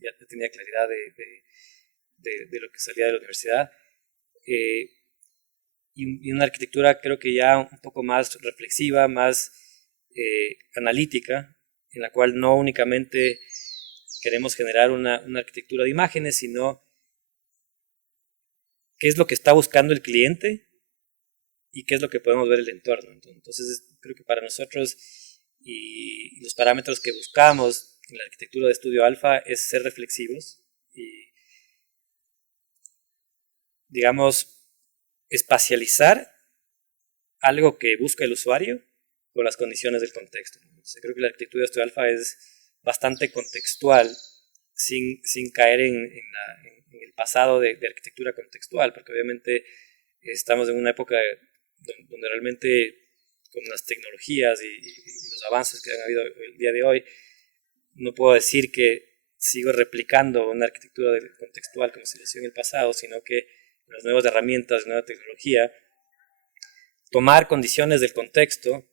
ya tenía claridad de lo que salía de la universidad. Eh, y una arquitectura creo que ya un poco más reflexiva, más analítica, en la cual no únicamente queremos generar una arquitectura de imágenes, sino qué es lo que está buscando el cliente y qué es lo que podemos ver en el entorno. Entonces, creo que para nosotros y los parámetros que buscamos en la arquitectura de Estudio Alfa es ser reflexivos y, digamos, espacializar algo que busca el usuario con las condiciones del contexto. Entonces, creo que la arquitectura de Estudio Alfa es bastante contextual, sin caer en el pasado de arquitectura contextual, porque obviamente estamos en una época donde realmente con las tecnologías y los avances que han habido el día de hoy, no puedo decir que sigo replicando una arquitectura contextual como se lo hacía en el pasado, sino que con las nuevas herramientas, nueva tecnología, tomar condiciones del contexto,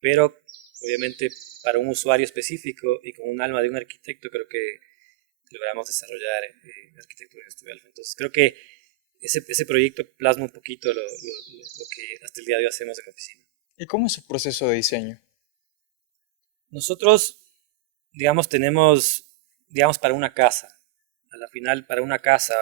pero obviamente para un usuario específico y con un alma de un arquitecto creo que logramos desarrollar arquitectura estudial. Entonces creo que ese proyecto plasma un poquito lo que hasta el día de hoy hacemos en la oficina. ¿Y cómo es su proceso de diseño? Nosotros, digamos, tenemos, digamos, para una casa, a la final para una casa,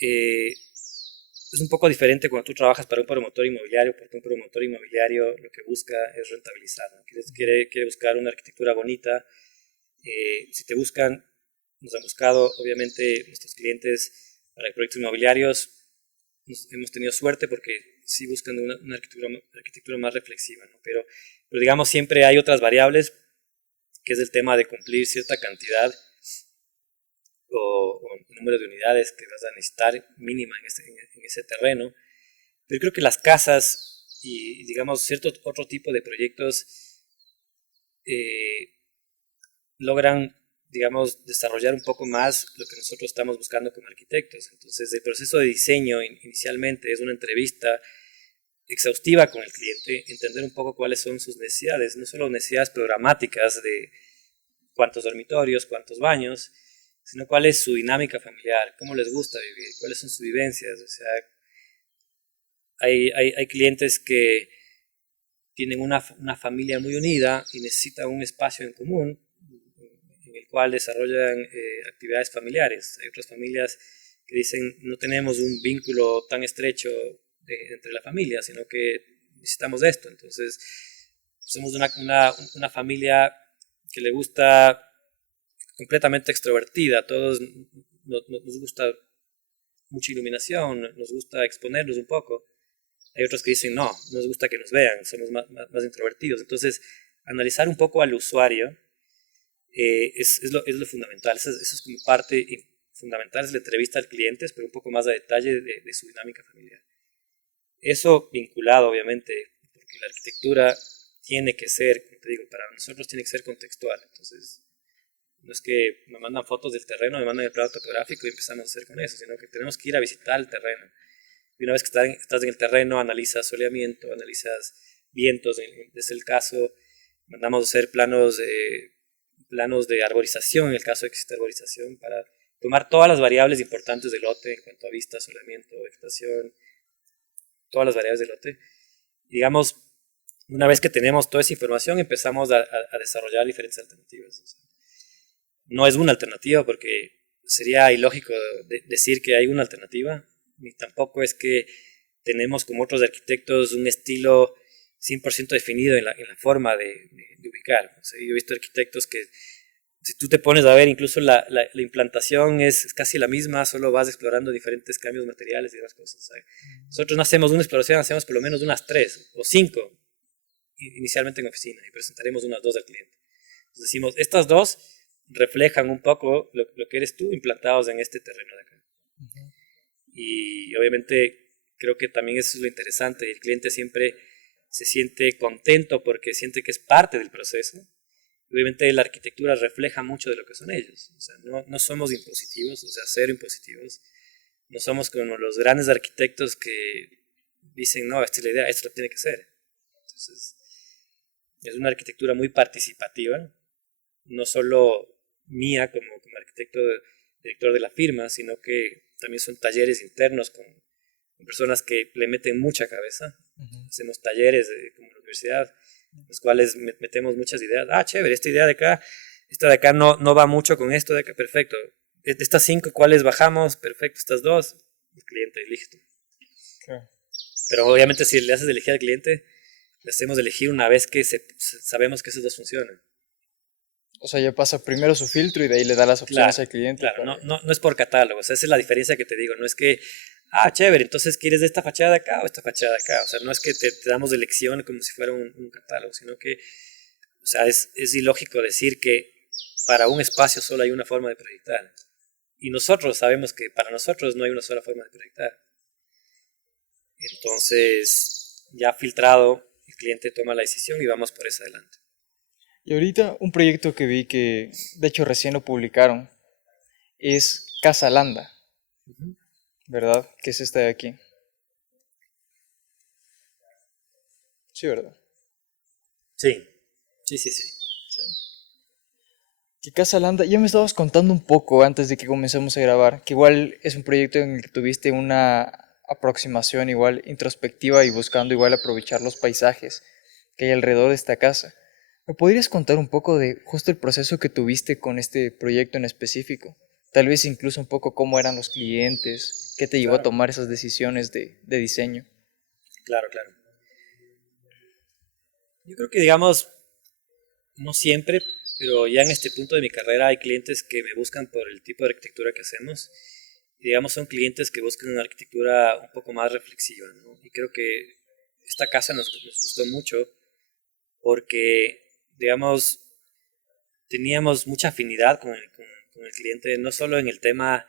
es un poco diferente cuando tú trabajas para un promotor inmobiliario, porque un promotor inmobiliario lo que busca es rentabilizar, ¿no? Quiere buscar una arquitectura bonita. Si te buscan, nos han buscado, obviamente, nuestros clientes para proyectos inmobiliarios, hemos tenido suerte porque sí buscan una arquitectura más reflexiva, ¿no? Pero digamos, siempre hay otras variables, que es el tema de cumplir cierta cantidad o número de unidades que vas a necesitar mínima en ese terreno. Pero creo que las casas y digamos cierto otro tipo de proyectos eh, logran, digamos, desarrollar un poco más lo que nosotros estamos buscando como arquitectos. Entonces, el proceso de diseño inicialmente es una entrevista exhaustiva con el cliente, entender un poco cuáles son sus necesidades, no solo necesidades programáticas de cuántos dormitorios, cuántos baños, sino cuál es su dinámica familiar, cómo les gusta vivir, cuáles son sus vivencias. O sea, hay clientes que tienen una familia muy unida y necesitan un espacio en común en el cual desarrollan actividades familiares. Hay otras familias que dicen no tenemos un vínculo tan estrecho entre la familia, sino que necesitamos esto. Entonces, somos una familia que le gusta completamente extrovertida, a todos nos gusta mucha iluminación, nos gusta exponernos un poco. Hay otros que dicen, no, nos gusta que nos vean, somos más introvertidos. Entonces, analizar un poco al usuario es lo fundamental. Eso es como parte fundamental, es la entrevista al cliente, pero un poco más a detalle de su dinámica familiar. Eso vinculado, obviamente, porque la arquitectura tiene que ser, como te digo, para nosotros tiene que ser contextual. Entonces, no es que me mandan fotos del terreno, me mandan el plano topográfico y empezamos a hacer con eso, sino que tenemos que ir a visitar el terreno. Y una vez que estás en el terreno, analizas soleamiento, analizas vientos, es el caso, mandamos a hacer planos de arborización, en el caso de que exista arborización, para tomar todas las variables importantes del lote en cuanto a vista, soleamiento, vegetación, todas las variables del lote. Y digamos, una vez que tenemos toda esa información, empezamos a desarrollar diferentes alternativas. O sea, no es una alternativa porque sería ilógico decir que hay una alternativa, ni tampoco es que tenemos como otros arquitectos un estilo 100% definido en la forma de ubicar. O sea, yo he visto arquitectos que si tú te pones a ver, incluso la implantación es casi la misma, solo vas explorando diferentes cambios materiales y demás cosas. ¿Sabes? Nosotros no hacemos una exploración, hacemos por lo menos unas 3 o 5 inicialmente en oficina y presentaremos unas 2 al cliente. Entonces decimos, estas 2 reflejan un poco lo que eres tú implantados en este terreno de acá. Uh-huh. Y obviamente creo que también eso es lo interesante, el cliente siempre se siente contento porque siente que es parte del proceso. Obviamente la arquitectura refleja mucho de lo que son ellos, o sea, no somos impositivos, o sea, cero impositivos, no somos como los grandes arquitectos que dicen, no, esta es la idea, esto tiene que ser. Entonces, es una arquitectura muy participativa, no solo mía como arquitecto, director de la firma, sino que también son talleres internos con personas que le meten mucha cabeza. Uh-huh. Hacemos talleres como la universidad, los cuales metemos muchas ideas. Ah, chévere, esta idea de acá, esta de acá no va mucho con esto de acá, perfecto. De estas 5, ¿cuáles bajamos? Perfecto, estas 2, el cliente elige tú. Okay. Pero obviamente si le haces elegir al cliente, le hacemos elegir una vez que sabemos que esas 2 funcionan. O sea, ya pasa primero su filtro y de ahí le da las opciones al cliente. Claro, no es por catálogo, o sea, esa es la diferencia que te digo, no es que, chévere, entonces quieres esta fachada de acá o esta fachada de acá, o sea, no es que te damos de elección como si fuera un catálogo, sino que, o sea, es ilógico decir que para un espacio solo hay una forma de proyectar, y nosotros sabemos que para nosotros no hay una sola forma de proyectar. Entonces, ya filtrado, el cliente toma la decisión y vamos por eso adelante. Y ahorita un proyecto que vi que, de hecho, recién lo publicaron, es Casa Landa, uh-huh. ¿Verdad? Que es esta de aquí. Sí, ¿verdad? Sí. Que Casa Landa, ya me estabas contando un poco antes de que comencemos a grabar, que igual es un proyecto en el que tuviste una aproximación igual introspectiva y buscando igual aprovechar los paisajes que hay alrededor de esta casa. ¿Me podrías contar un poco de justo el proceso que tuviste con este proyecto en específico? Tal vez incluso un poco cómo eran los clientes, qué te llevó a tomar esas decisiones de diseño. Claro. Yo creo que, digamos, no siempre, pero ya en este punto de mi carrera hay clientes que me buscan por el tipo de arquitectura que hacemos. Y, digamos, son clientes que buscan una arquitectura un poco más reflexiva, ¿no? Y creo que esta casa nos gustó mucho porque, digamos, teníamos mucha afinidad con el cliente, no solo en el tema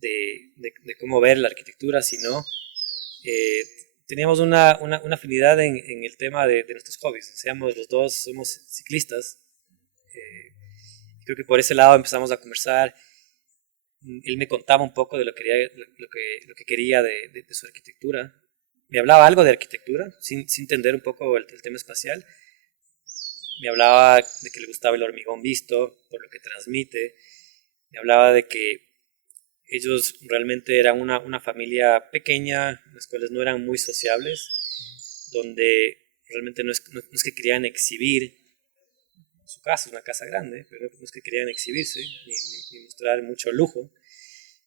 de cómo ver la arquitectura, sino teníamos una afinidad en el tema de nuestros hobbies. Seamos los dos, somos ciclistas. Creo que por ese lado empezamos a conversar. Él me contaba un poco de lo que quería de su arquitectura. Me hablaba algo de arquitectura, sin entender un poco el tema espacial. Me hablaba de que le gustaba el hormigón visto, por lo que transmite. Me hablaba de que ellos realmente eran una familia pequeña, las cuales no eran muy sociables, donde realmente no es que querían exhibir su casa, es una casa grande, pero no es que querían exhibirse ni mostrar mucho lujo.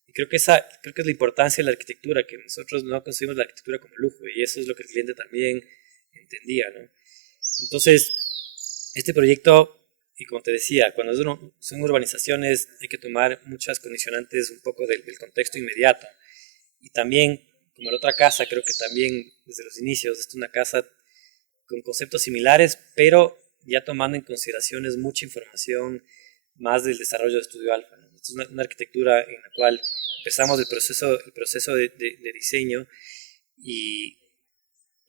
Y creo que es la importancia de la arquitectura, que nosotros no concebimos la arquitectura como lujo, y eso es lo que el cliente también entendía, ¿no? Entonces, este proyecto, y como te decía, cuando son urbanizaciones hay que tomar muchas condicionantes un poco del contexto inmediato. Y también, como la otra casa, creo que también desde los inicios, es una casa con conceptos similares, pero ya tomando en consideraciones mucha información más del desarrollo de Estudio Alfa, ¿no? Es una arquitectura en la cual empezamos el proceso de diseño y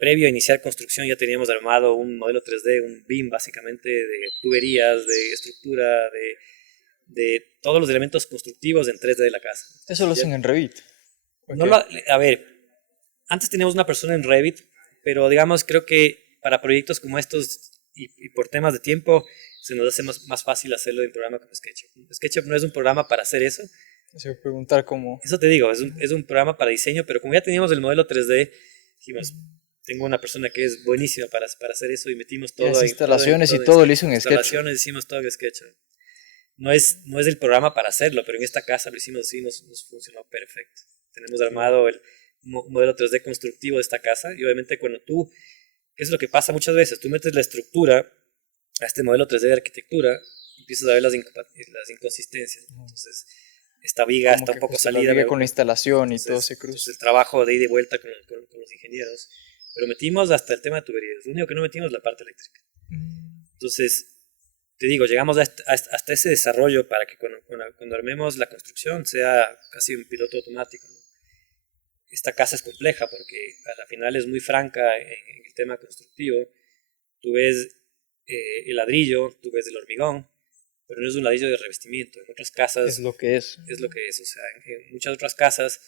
previo a iniciar construcción ya teníamos armado un modelo 3D, un BIM básicamente de tuberías, de estructura, de todos los elementos constructivos en 3D de la casa. Eso lo Ya- hacen en Revit. no Ok. a ver, antes teníamos una persona en Revit, pero digamos, creo que para proyectos como estos y por temas de tiempo, se nos hace más fácil hacerlo en un programa como SketchUp. SketchUp no es un programa para hacer eso. Se voy a preguntar cómo. Eso te digo, es un programa para diseño, pero como ya teníamos el modelo 3D, dijimos, tengo una persona que es buenísima para hacer eso y metimos Y las todo instalaciones y todo lo hizo en SketchUp. instalaciones, hicimos todo en SketchUp. No es el programa para hacerlo, pero en esta casa lo hicimos así, nos funcionó perfecto. Tenemos armado el modelo 3D constructivo de esta casa y obviamente cuando tú, ¿qué es lo que pasa muchas veces? Tú metes la estructura a este modelo 3D de arquitectura y empiezas a ver las inconsistencias. Entonces, esta viga Como está un que poco justo la salida. viga con la instalación y todo Entonces, se cruza. el trabajo de ida y vuelta con los ingenieros. Pero metimos hasta el tema de tuberías. Lo único que no metimos es la parte eléctrica. Entonces, te digo, llegamos hasta ese desarrollo para que cuando armemos la construcción sea casi un piloto automático, ¿no? Esta casa es compleja porque a la final es muy franca en el tema constructivo. Tú ves el ladrillo, tú ves el hormigón, pero no es un ladrillo de revestimiento. En otras casas Es lo que es. es lo que es. O sea, en muchas otras casas,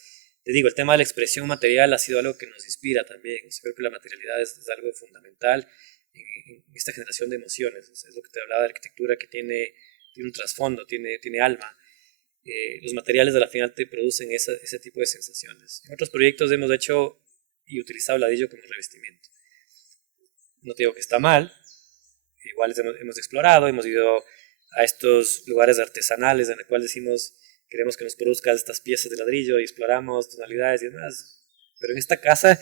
te digo, el tema de la expresión material ha sido algo que nos inspira también. O sea, creo que la materialidad es algo fundamental en esta generación de emociones. O sea, es lo que te hablaba de arquitectura que tiene un trasfondo, tiene alma. Los materiales de la final te producen ese tipo de sensaciones. En otros proyectos hemos hecho y utilizado el ladrillo como revestimiento. No te digo que está mal, igual hemos explorado, hemos ido a estos lugares artesanales en los cuales decimos, queremos que nos produzcan estas piezas de ladrillo y exploramos tonalidades y demás. Pero en esta casa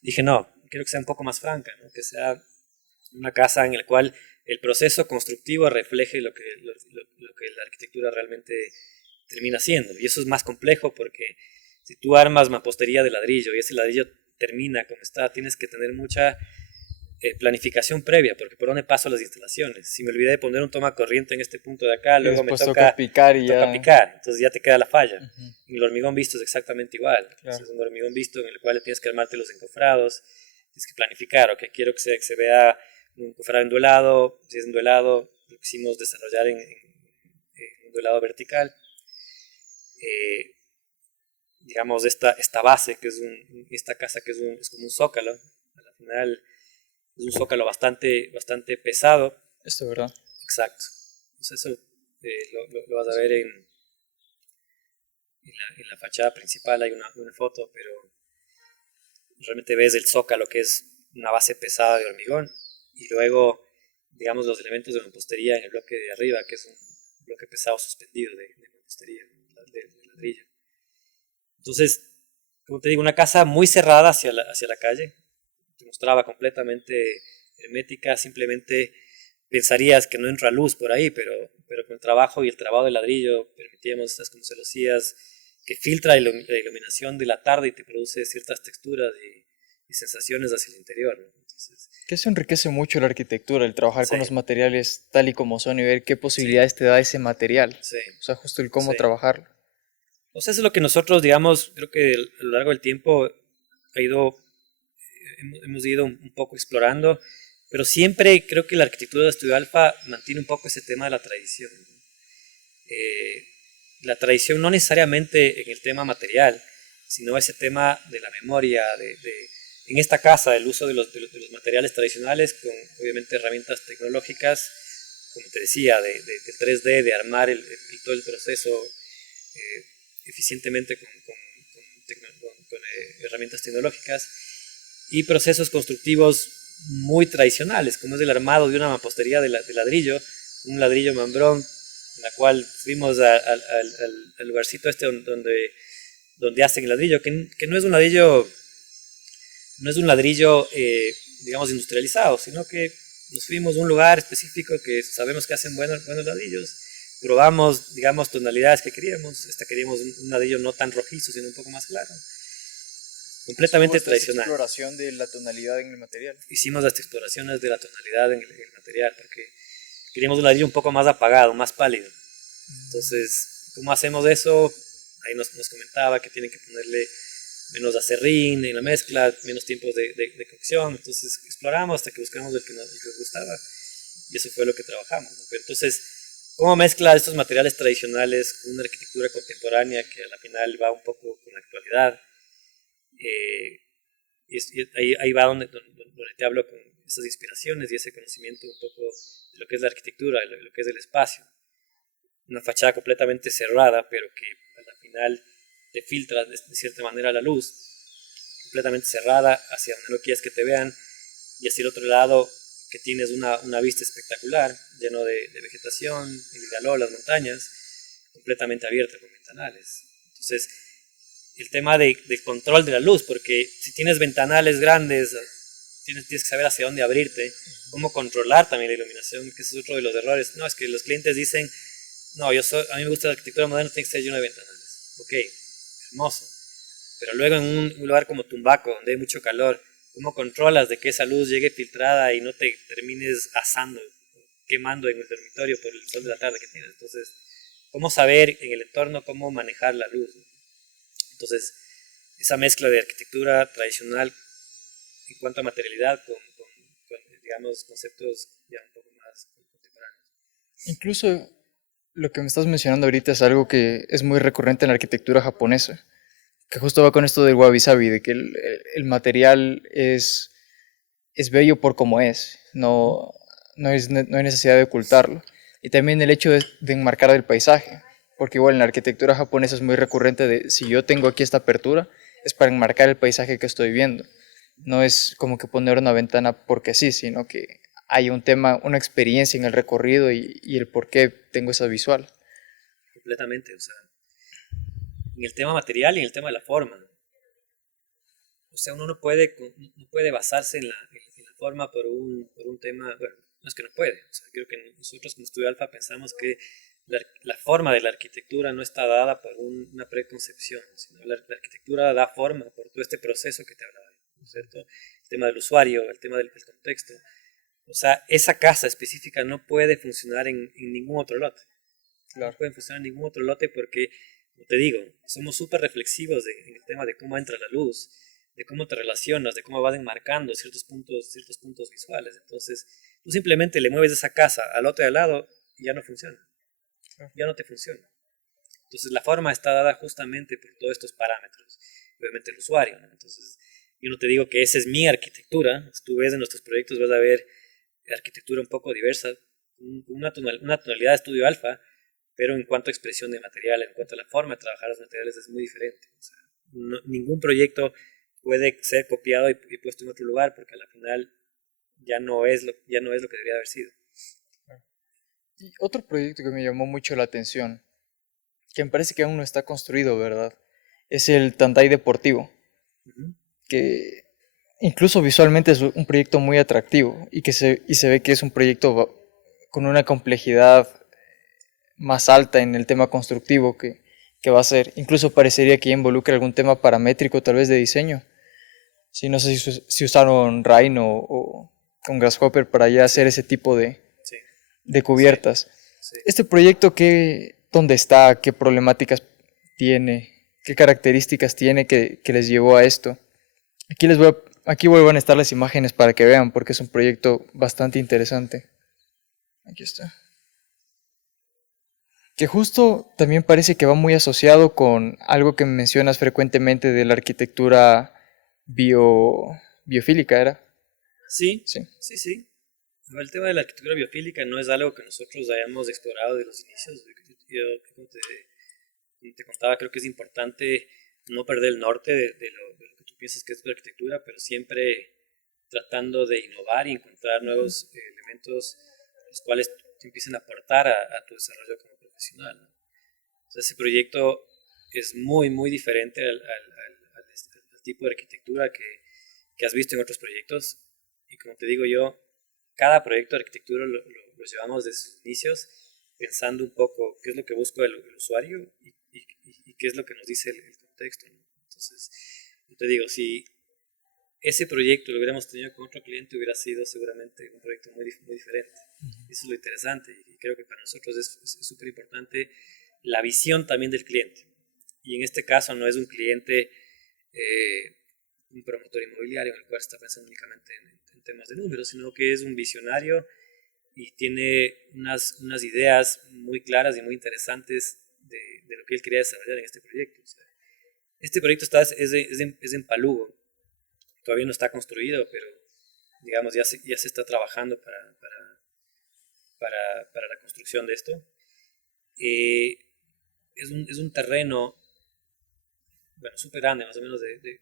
dije, no, quiero que sea un poco más franca, ¿no? Que sea una casa en la cual el proceso constructivo refleje lo que la arquitectura realmente termina siendo. Y eso es más complejo porque si tú armas mampostería de ladrillo y ese ladrillo termina como está, tienes que tener mucha planificación previa, porque por dónde paso las instalaciones. Si me olvidé de poner un toma corriente en este punto de acá, Y luego después toca picar y toca ya. picar, entonces ya te queda la falla. Ujú. Y el hormigón visto es exactamente igual. Claro. Es un hormigón visto en el cual tienes que armarte los encofrados, tienes que planificar, ok, quiero que se vea un encofrado enduelado, si es enduelado, lo quisimos desarrollar en enduelado vertical. Digamos, esta base, que es esta casa que es como un zócalo, al final es un zócalo bastante pesado. Esto, ¿verdad? Exacto. Entonces eso lo vas a ver en la fachada principal, hay una foto, pero realmente ves el zócalo que es una base pesada de hormigón y luego, digamos, los elementos de mampostería en el bloque de arriba, que es un bloque pesado suspendido de mampostería, de ladrillo. Entonces, como te digo, una casa muy cerrada hacia la calle, te mostraba completamente hermética, simplemente pensarías que no entra luz por ahí, pero con el trabajo y el trabajo de ladrillo permitíamos estas como celosías que filtra la iluminación de la tarde y te produce ciertas texturas y sensaciones hacia el interior, ¿no? Entonces, Que eso enriquece mucho la arquitectura, el trabajar sí, con los materiales tal y como son y ver qué posibilidades te da ese material. sí, O sea, justo el cómo sí. trabajarlo. O sea, eso es lo que nosotros, digamos, creo que a lo largo del tiempo hemos ido un poco explorando, pero siempre creo que la arquitectura de Estudio Alfa mantiene un poco ese tema de la tradición. Eh, la tradición no necesariamente en el tema material, sino ese tema de la memoria, en esta casa, el uso de los materiales tradicionales con obviamente herramientas tecnológicas, como te decía, de 3D, de armar todo el proceso eficientemente con herramientas tecnológicas y procesos constructivos muy tradicionales, como es el armado de una mampostería de ladrillo, un ladrillo mambrón, en la cual fuimos al lugarcito este donde hacen el ladrillo, que no es un ladrillo, digamos, industrializado, sino que nos fuimos a un lugar específico que sabemos que hacen buenos ladrillos, probamos, digamos, tonalidades que queríamos, queríamos un ladrillo no tan rojizo, sino un poco más claro, completamente tradicional. Exploración de la tonalidad en el material. Hicimos las exploraciones de la tonalidad en el material, porque queríamos un ladrillo un poco más apagado, más pálido. Entonces, ¿cómo hacemos eso? Ahí nos comentaba que tienen que ponerle menos acerrín en la mezcla, menos tiempos de cocción. Entonces exploramos hasta que buscamos el que nos gustaba y eso fue lo que trabajamos, ¿no? Pero entonces, ¿cómo mezcla estos materiales tradicionales con una arquitectura contemporánea que a la final va un poco con la actualidad? Eh, ahí va donde te hablo con esas inspiraciones y ese conocimiento un poco de lo que es la arquitectura, de lo que es el espacio. Una fachada completamente cerrada, pero que a la final te filtra de cierta manera la luz, completamente cerrada hacia donde no quieres que te vean, y hacia el otro lado que tienes una vista espectacular, lleno de vegetación, el Vidaló, las montañas, completamente abierta con ventanales. Entonces, el tema del control de la luz, porque si tienes ventanales grandes, tienes que saber hacia dónde abrirte, cómo controlar también la iluminación, que ese es otro de los errores. No, es que los clientes dicen, no, a mí me gusta la arquitectura moderna, tiene que estar lleno de ventanales. Ok, hermoso. Pero luego en un lugar como Tumbaco, donde hay mucho calor, ¿cómo controlas de que esa luz llegue filtrada y no te termines asando, quemando en el dormitorio por el sol de la tarde que tienes? Entonces, ¿cómo saber en el entorno cómo manejar la luz? Entonces, esa mezcla de arquitectura tradicional en cuanto a materialidad con, digamos, conceptos ya un poco más contemporáneos. Incluso lo que me estás mencionando ahorita es algo que es muy recurrente en la arquitectura japonesa, que justo va con esto del wabi sabi, de que el material es bello por como es, no hay necesidad de ocultarlo. Y también el hecho de enmarcar el paisaje, porque igual en la arquitectura japonesa es muy recurrente de si yo tengo aquí esta apertura, es para enmarcar el paisaje que estoy viendo. No es como que poner una ventana porque sí, sino que hay un tema, una experiencia en el recorrido y el por qué tengo esa visual. Completamente, o sea, en el tema material y en el tema de la forma. O sea, uno no puede basarse en la forma por un tema, bueno, no es que no puede, o sea, creo que nosotros como Estudio Alfa pensamos que la forma de la arquitectura no está dada por una preconcepción, sino la arquitectura da forma por todo este proceso que te hablaba, ¿no es cierto? El tema del usuario, el tema del contexto. O sea, esa casa específica no puede funcionar en ningún otro lote. No Claro. puede funcionar en ningún otro lote porque, como te digo, somos súper reflexivos en el tema de cómo entra la luz, de cómo te relacionas, de cómo vas enmarcando ciertos puntos visuales. Entonces, tú simplemente le mueves esa casa al otro de al lado y ya no funciona, ya no te funciona. Entonces, la forma está dada justamente por todos estos parámetros, obviamente el usuario, ¿no? Entonces, yo no te digo que esa es mi arquitectura, si tú ves en nuestros proyectos vas a ver arquitectura un poco diversa, una tonalidad de estudio alfa, pero en cuanto a expresión de material, en cuanto a la forma de trabajar los materiales es muy diferente. O sea, ningún proyecto puede ser copiado y puesto en otro lugar porque al final ya no es lo que debería haber sido. Y otro proyecto que me llamó mucho la atención, que me parece que aún no está construido, ¿verdad? Es el Tandai Deportivo, Uh -huh. que incluso visualmente es un proyecto muy atractivo y se ve que es un proyecto con una complejidad más alta en el tema constructivo que va a ser. Incluso parecería que involucra algún tema paramétrico, tal vez de diseño. Sí, no sé si usaron Rhino o con Grasshopper para ya Sí, hacer ese tipo sí, de sí, cubiertas. sí. Este proyecto, ¿dónde está? ¿Qué problemáticas tiene? ¿Qué características tiene que les llevó a esto? Aquí vuelvan a estar las imágenes para que vean, porque es un proyecto bastante interesante. Aquí está. Que justo también parece que va muy asociado con algo que mencionas frecuentemente de la arquitectura biofílica, ¿era? Sí, Sí. sí, sí. El tema de la arquitectura biofílica no es algo que nosotros hayamos explorado de los inicios. Yo, como te contaba, creo que es importante no perder el norte de lo que tú piensas que es tu arquitectura, pero siempre tratando de innovar y encontrar nuevos elementos los cuales te empiecen a aportar a tu desarrollo como profesional, ¿no? O sea, ese proyecto es muy, muy diferente al tipo de arquitectura que has visto en otros proyectos. Y como te digo yo, cada proyecto de arquitectura lo llevamos desde sus inicios pensando un poco qué es lo que busca el usuario y qué es lo que nos dice el contexto, ¿no? Entonces, yo te digo, si ese proyecto lo hubiéramos tenido con otro cliente hubiera sido seguramente un proyecto muy diferente. Eso es lo interesante y creo que para nosotros es súper importante la visión también del cliente. Y en este caso no es un cliente un promotor inmobiliario en el cual está pensando únicamente en temas de números, sino que es un visionario y tiene unas ideas muy claras y muy interesantes de lo que él quería desarrollar en este proyecto. O sea, este proyecto es en Palugo, todavía no está construido, pero digamos ya se está trabajando para la construcción de esto. Eh, es un terreno, bueno, súper grande, más o menos de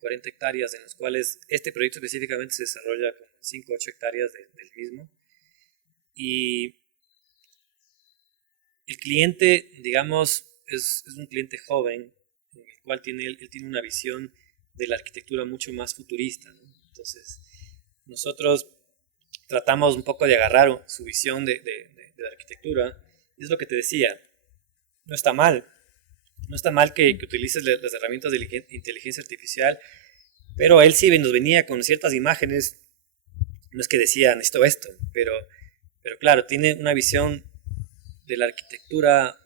40 hectáreas, en las cuales este proyecto específicamente se desarrolla con 5 o 8 hectáreas del mismo. Y el cliente, digamos, es un cliente joven, en el cual él tiene una visión de la arquitectura mucho más futurista, ¿no? Entonces, nosotros tratamos un poco de agarrar su visión de la arquitectura, y es lo que te decía, no está mal, no está mal que utilices las herramientas de inteligencia artificial, pero él sí nos venía con ciertas imágenes, no es que decía, necesito esto, pero claro, tiene una visión de la arquitectura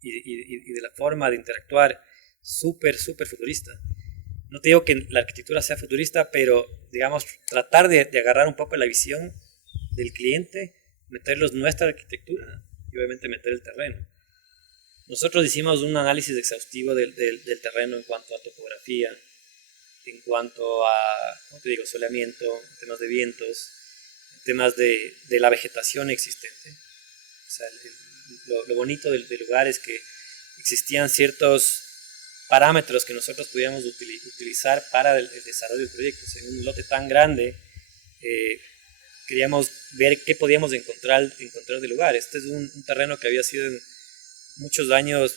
y de la forma de interactuar súper, súper futurista. No te digo que la arquitectura sea futurista, pero digamos, tratar de agarrar un poco la visión del cliente, meterlos nuestra arquitectura y obviamente meter el terreno. Nosotros hicimos un análisis exhaustivo del terreno en cuanto a topografía, en cuanto a, ¿cómo te digo?, soleamiento, temas de vientos, temas de la vegetación existente. O sea, lo bonito del lugar es que existían ciertos parámetros que nosotros podíamos utilizar para el desarrollo del proyecto. O sea, en un lote tan grande, queríamos ver qué podíamos encontrar del lugar. Este es un terreno que había sido en muchos años,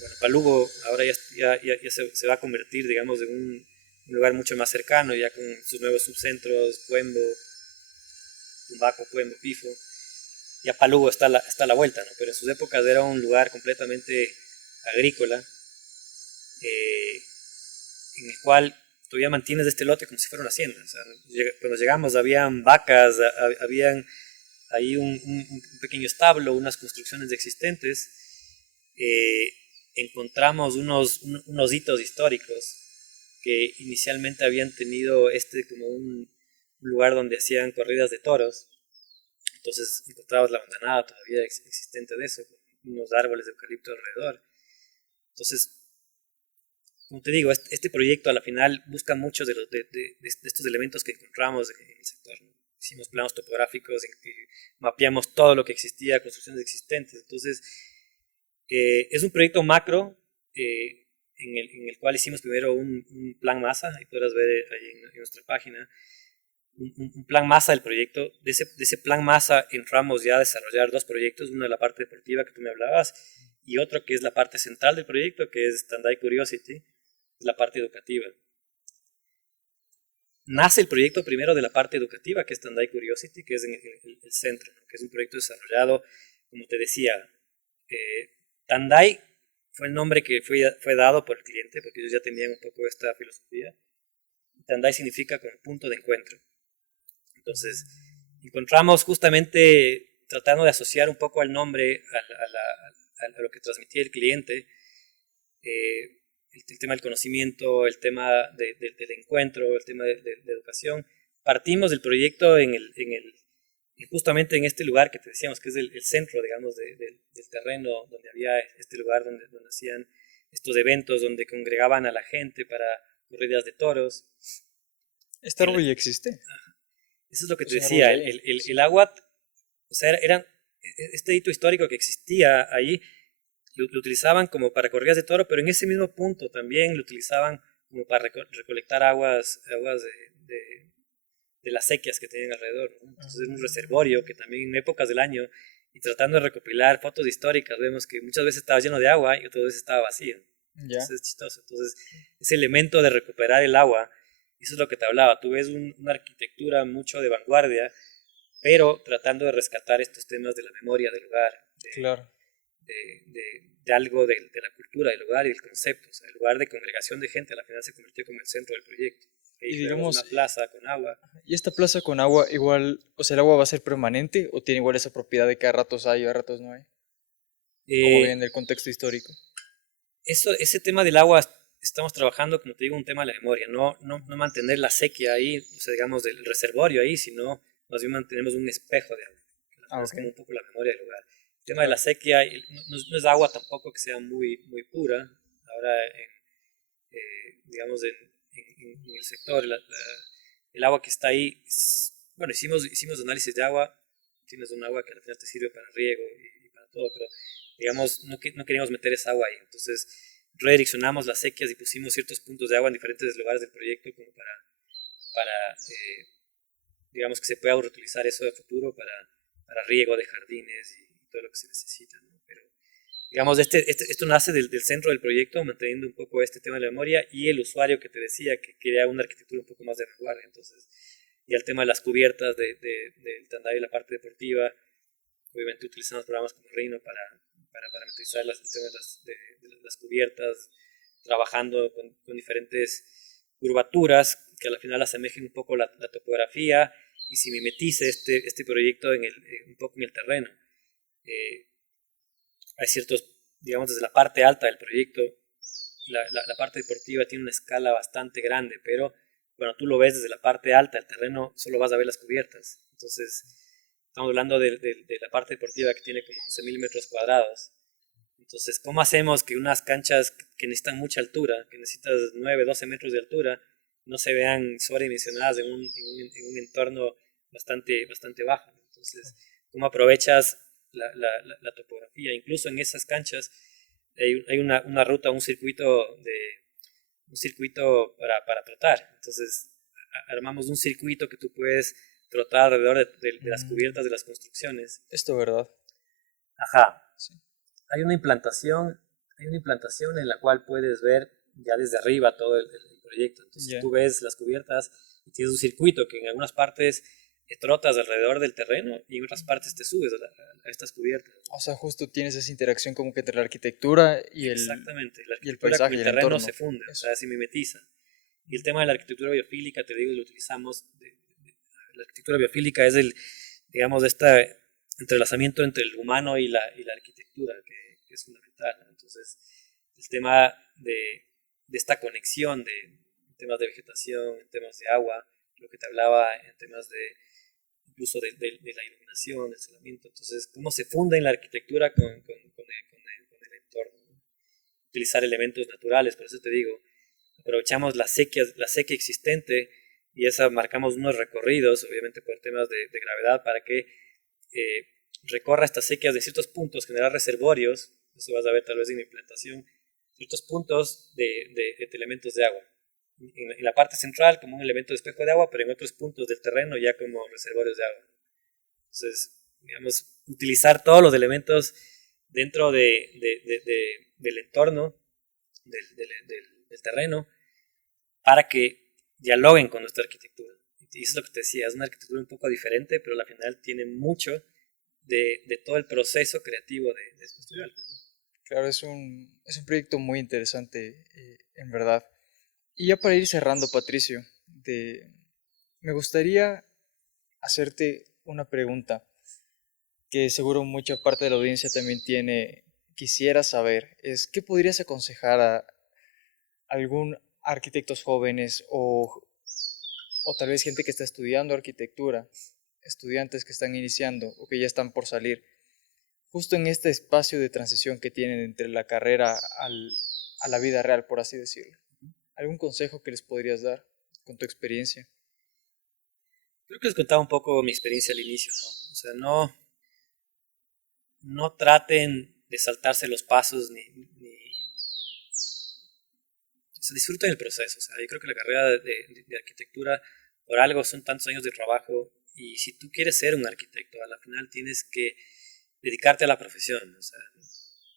bueno, Palugo ahora ya se va a convertir, digamos, en un lugar mucho más cercano, ya con sus nuevos subcentros, Puembo, Tumbaco, Puembo, Pifo. Ya Palugo está a la vuelta, ¿no? Pero en sus épocas era un lugar completamente agrícola, en el cual todavía mantienes este lote como si fuera una hacienda. O sea, cuando llegamos habían vacas, habían ahí un pequeño establo, unas construcciones existentes. Encontramos unos hitos históricos que inicialmente habían tenido como un lugar donde hacían corridas de toros. Entonces encontrabas la andanada todavía existente de eso, con unos árboles de eucalipto alrededor. Entonces, como te digo, este proyecto a la final busca muchos de estos elementos que encontramos en el sector, ¿no? Hicimos planos topográficos en que mapeamos todo lo que existía, construcciones existentes. Entonces, es un proyecto macro en el cual hicimos primero un plan masa, ahí podrás ver ahí en nuestra página, un plan masa del proyecto. De ese plan masa entramos ya a desarrollar dos proyectos, uno de la parte deportiva que tú me hablabas y otro que es la parte central del proyecto, que es Tandai Curiosity, la parte educativa. Nace el proyecto primero de la parte educativa, que es Tandai Curiosity, que es en el centro, ¿no? Que es un proyecto desarrollado, como te decía, Tandai fue el nombre que fue dado por el cliente, porque ellos ya tenían un poco esta filosofía. Tandai significa como punto de encuentro. Entonces, encontramos justamente tratando de asociar un poco al nombre a lo que transmitía el cliente, el tema del conocimiento, el tema del encuentro, el tema de educación. Partimos del proyecto justamente en este lugar que te decíamos que es el centro, digamos, del terreno, donde había este lugar donde hacían estos eventos, donde congregaban a la gente para corridas de toros. ¿Este árbol ya existe? Eso es lo que te Es un decía, árbol de ahí. el agua, o sea, este hito histórico que existía ahí, lo utilizaban como para corridas de toro, pero en ese mismo punto también lo utilizaban como para recolectar aguas de las sequías que tienen alrededor, ¿no? Entonces es un reservorio que también en épocas del año, y tratando de recopilar fotos históricas, vemos que muchas veces estaba lleno de agua y otras veces estaba vacío. Ya. Entonces es chistoso. Entonces ese elemento de recuperar el agua, eso es lo que te hablaba. Tú ves una arquitectura mucho de vanguardia, pero tratando de rescatar estos temas de la memoria del lugar, Claro. de algo de la cultura del lugar y del concepto. O sea, el lugar de congregación de gente a la final se convirtió como el centro del proyecto. Y Y luego una digamos, plaza con agua. ¿y esta plaza con agua igual, o sea, el agua va a ser permanente o tiene igual esa propiedad de que a ratos hay y a ratos no hay? Como Eh, bien el contexto histórico. ese tema del agua estamos trabajando, como te digo, un tema de la memoria, no mantener la sequía ahí, o sea, digamos, del reservorio ahí, sino más bien mantenemos un espejo de agua, que al final es Ok, como un poco la memoria del lugar. El tema de la claro. sequía no es agua tampoco que sea muy pura. Ahora, digamos, en el sector, el agua que está ahí, bueno, hicimos análisis de agua, tienes un agua que al final te sirve para riego y para todo, pero digamos, no queríamos meter esa agua ahí. Entonces, redireccionamos las sequías y pusimos ciertos puntos de agua en diferentes lugares del proyecto como para digamos, que se pueda reutilizar eso de futuro para riego de jardines y todo lo que se necesita, ¿no? Pero, digamos, esto nace del centro del proyecto, manteniendo un poco este tema de la memoria y el usuario que te decía que quería una arquitectura un poco más de vanguardia. Entonces, y el tema de las cubiertas del Tandai y la parte deportiva, obviamente utilizamos programas como Rhino para parametrizar el tema de las cubiertas, trabajando con diferentes curvaturas que al final asemejen un poco la topografía y si mimetice este proyecto un poco en el terreno. Eh, Hay ciertos, digamos, desde la parte alta del proyecto, la parte deportiva tiene una escala bastante grande, pero cuando tú lo ves desde la parte alta del terreno, solo vas a ver las cubiertas. Entonces, estamos hablando de la parte deportiva que tiene como 11.000 metros cuadrados. Entonces, ¿cómo hacemos que unas canchas que necesitan mucha altura, que necesitas 9 12 metros de altura, no se vean sobredimensionadas en un entorno bastante bajo? Entonces, ¿cómo aprovechas la topografía? Incluso en esas canchas hay una ruta, un circuito para trotar. Entonces, armamos un circuito que tú puedes trotar alrededor de las Mm, cubiertas de las construcciones. esto, ¿verdad? Ajá, Sí. hay una implantación en la cual puedes ver ya desde arriba todo el proyecto. Entonces Ya. tú ves las cubiertas y tienes un circuito que en algunas partes trotas alrededor del terreno y en otras partes te subes a estas cubiertas. O sea, justo tienes esa interacción como que entre la arquitectura Exactamente, la y el arquitectura con paisaje el y el terreno se entorno. funde, o Eso. sea, se mimetiza. Y el tema de la arquitectura biofílica, te digo, lo utilizamos. La arquitectura biofílica es digamos, este entrelazamiento entre el humano y la arquitectura, que es fundamental, ¿no? Entonces, el tema de esta conexión en temas de vegetación, en temas de agua, lo que te hablaba en temas incluso de la iluminación, del solamiento. Entonces, cómo se funda en la arquitectura con el entorno, ¿no? Utilizar elementos naturales, por eso te digo, aprovechamos la sequía existente y esa marcamos unos recorridos, obviamente por temas de gravedad, para que eh, recorra estas sequías de ciertos puntos, generar reservorios, eso vas a ver tal vez en la implantación, ciertos puntos de elementos de agua. En la parte central como un elemento de espejo de agua, pero en otros puntos del terreno ya como reservorios de agua. Entonces, digamos, utilizar todos los elementos dentro del entorno, del terreno, para que dialoguen con nuestra arquitectura. Y eso es lo que te decía, es una arquitectura un poco diferente, pero al final tiene mucho de todo el proceso creativo de Estudio Alfa, ¿no? Claro, es un proyecto muy interesante, en verdad. Y ya para ir cerrando, Patricio, me gustaría hacerte una pregunta que seguro mucha parte de la audiencia también quisiera saber, es ¿qué podrías aconsejar a algún arquitectos jóvenes o tal vez gente que está estudiando arquitectura, estudiantes que están iniciando o que ya están por salir, justo en este espacio de transición que tienen entre la carrera a la vida real, por así decirlo? ¿Algún consejo que les podrías dar con tu experiencia? Creo que les contaba un poco mi experiencia al inicio, ¿no? O sea, no traten de saltarse los pasos o sea, disfruten el proceso. O sea, yo creo que la carrera de arquitectura, por algo, son tantos años de trabajo y si tú quieres ser un arquitecto, a la final tienes que dedicarte a la profesión. O sea,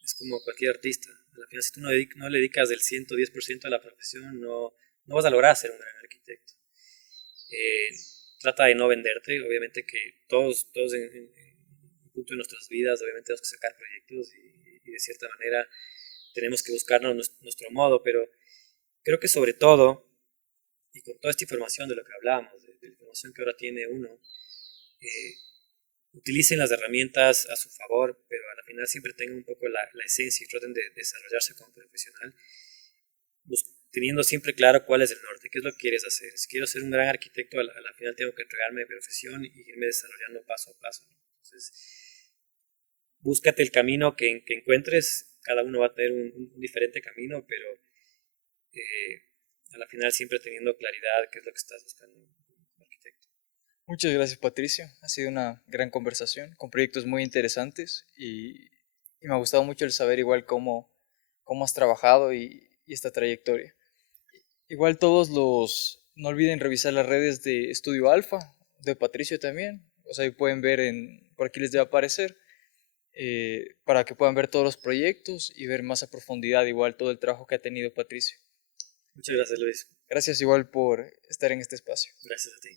es como cualquier artista. A la final, si tú no le dedicas del 110% a la profesión, no vas a lograr ser un gran arquitecto. Eh, Trata de no venderte, obviamente que todos en un punto de nuestras vidas, obviamente tenemos que sacar proyectos y de cierta manera tenemos que buscarnos nuestro modo, pero creo que sobre todo, y con toda esta información de lo que hablábamos, de la información que ahora tiene uno, eh, utilicen las herramientas a su favor, pero a la final siempre tengan un poco la esencia y traten de desarrollarse como profesional. teniendo siempre claro cuál es el norte, qué es lo que quieres hacer. Si quiero ser un gran arquitecto, a la final tengo que entregarme de profesión y irme desarrollando paso a paso, ¿no? Entonces, búscate el camino que encuentres, cada uno va a tener un diferente camino, pero eh, a la final siempre teniendo claridad qué es lo que estás buscando como arquitecto. Muchas gracias, Patricio. Ha sido una gran conversación con proyectos muy interesantes y me ha gustado mucho el saber igual cómo has trabajado y esta trayectoria. Igual no olviden revisar las redes de Estudio Alfa, de Patricio también. O sea, ahí pueden ver por aquí les debe aparecer, para que puedan ver todos los proyectos y ver más a profundidad igual todo el trabajo que ha tenido Patricio. Muchas gracias, Luis. Gracias igual por estar en este espacio. Gracias a ti.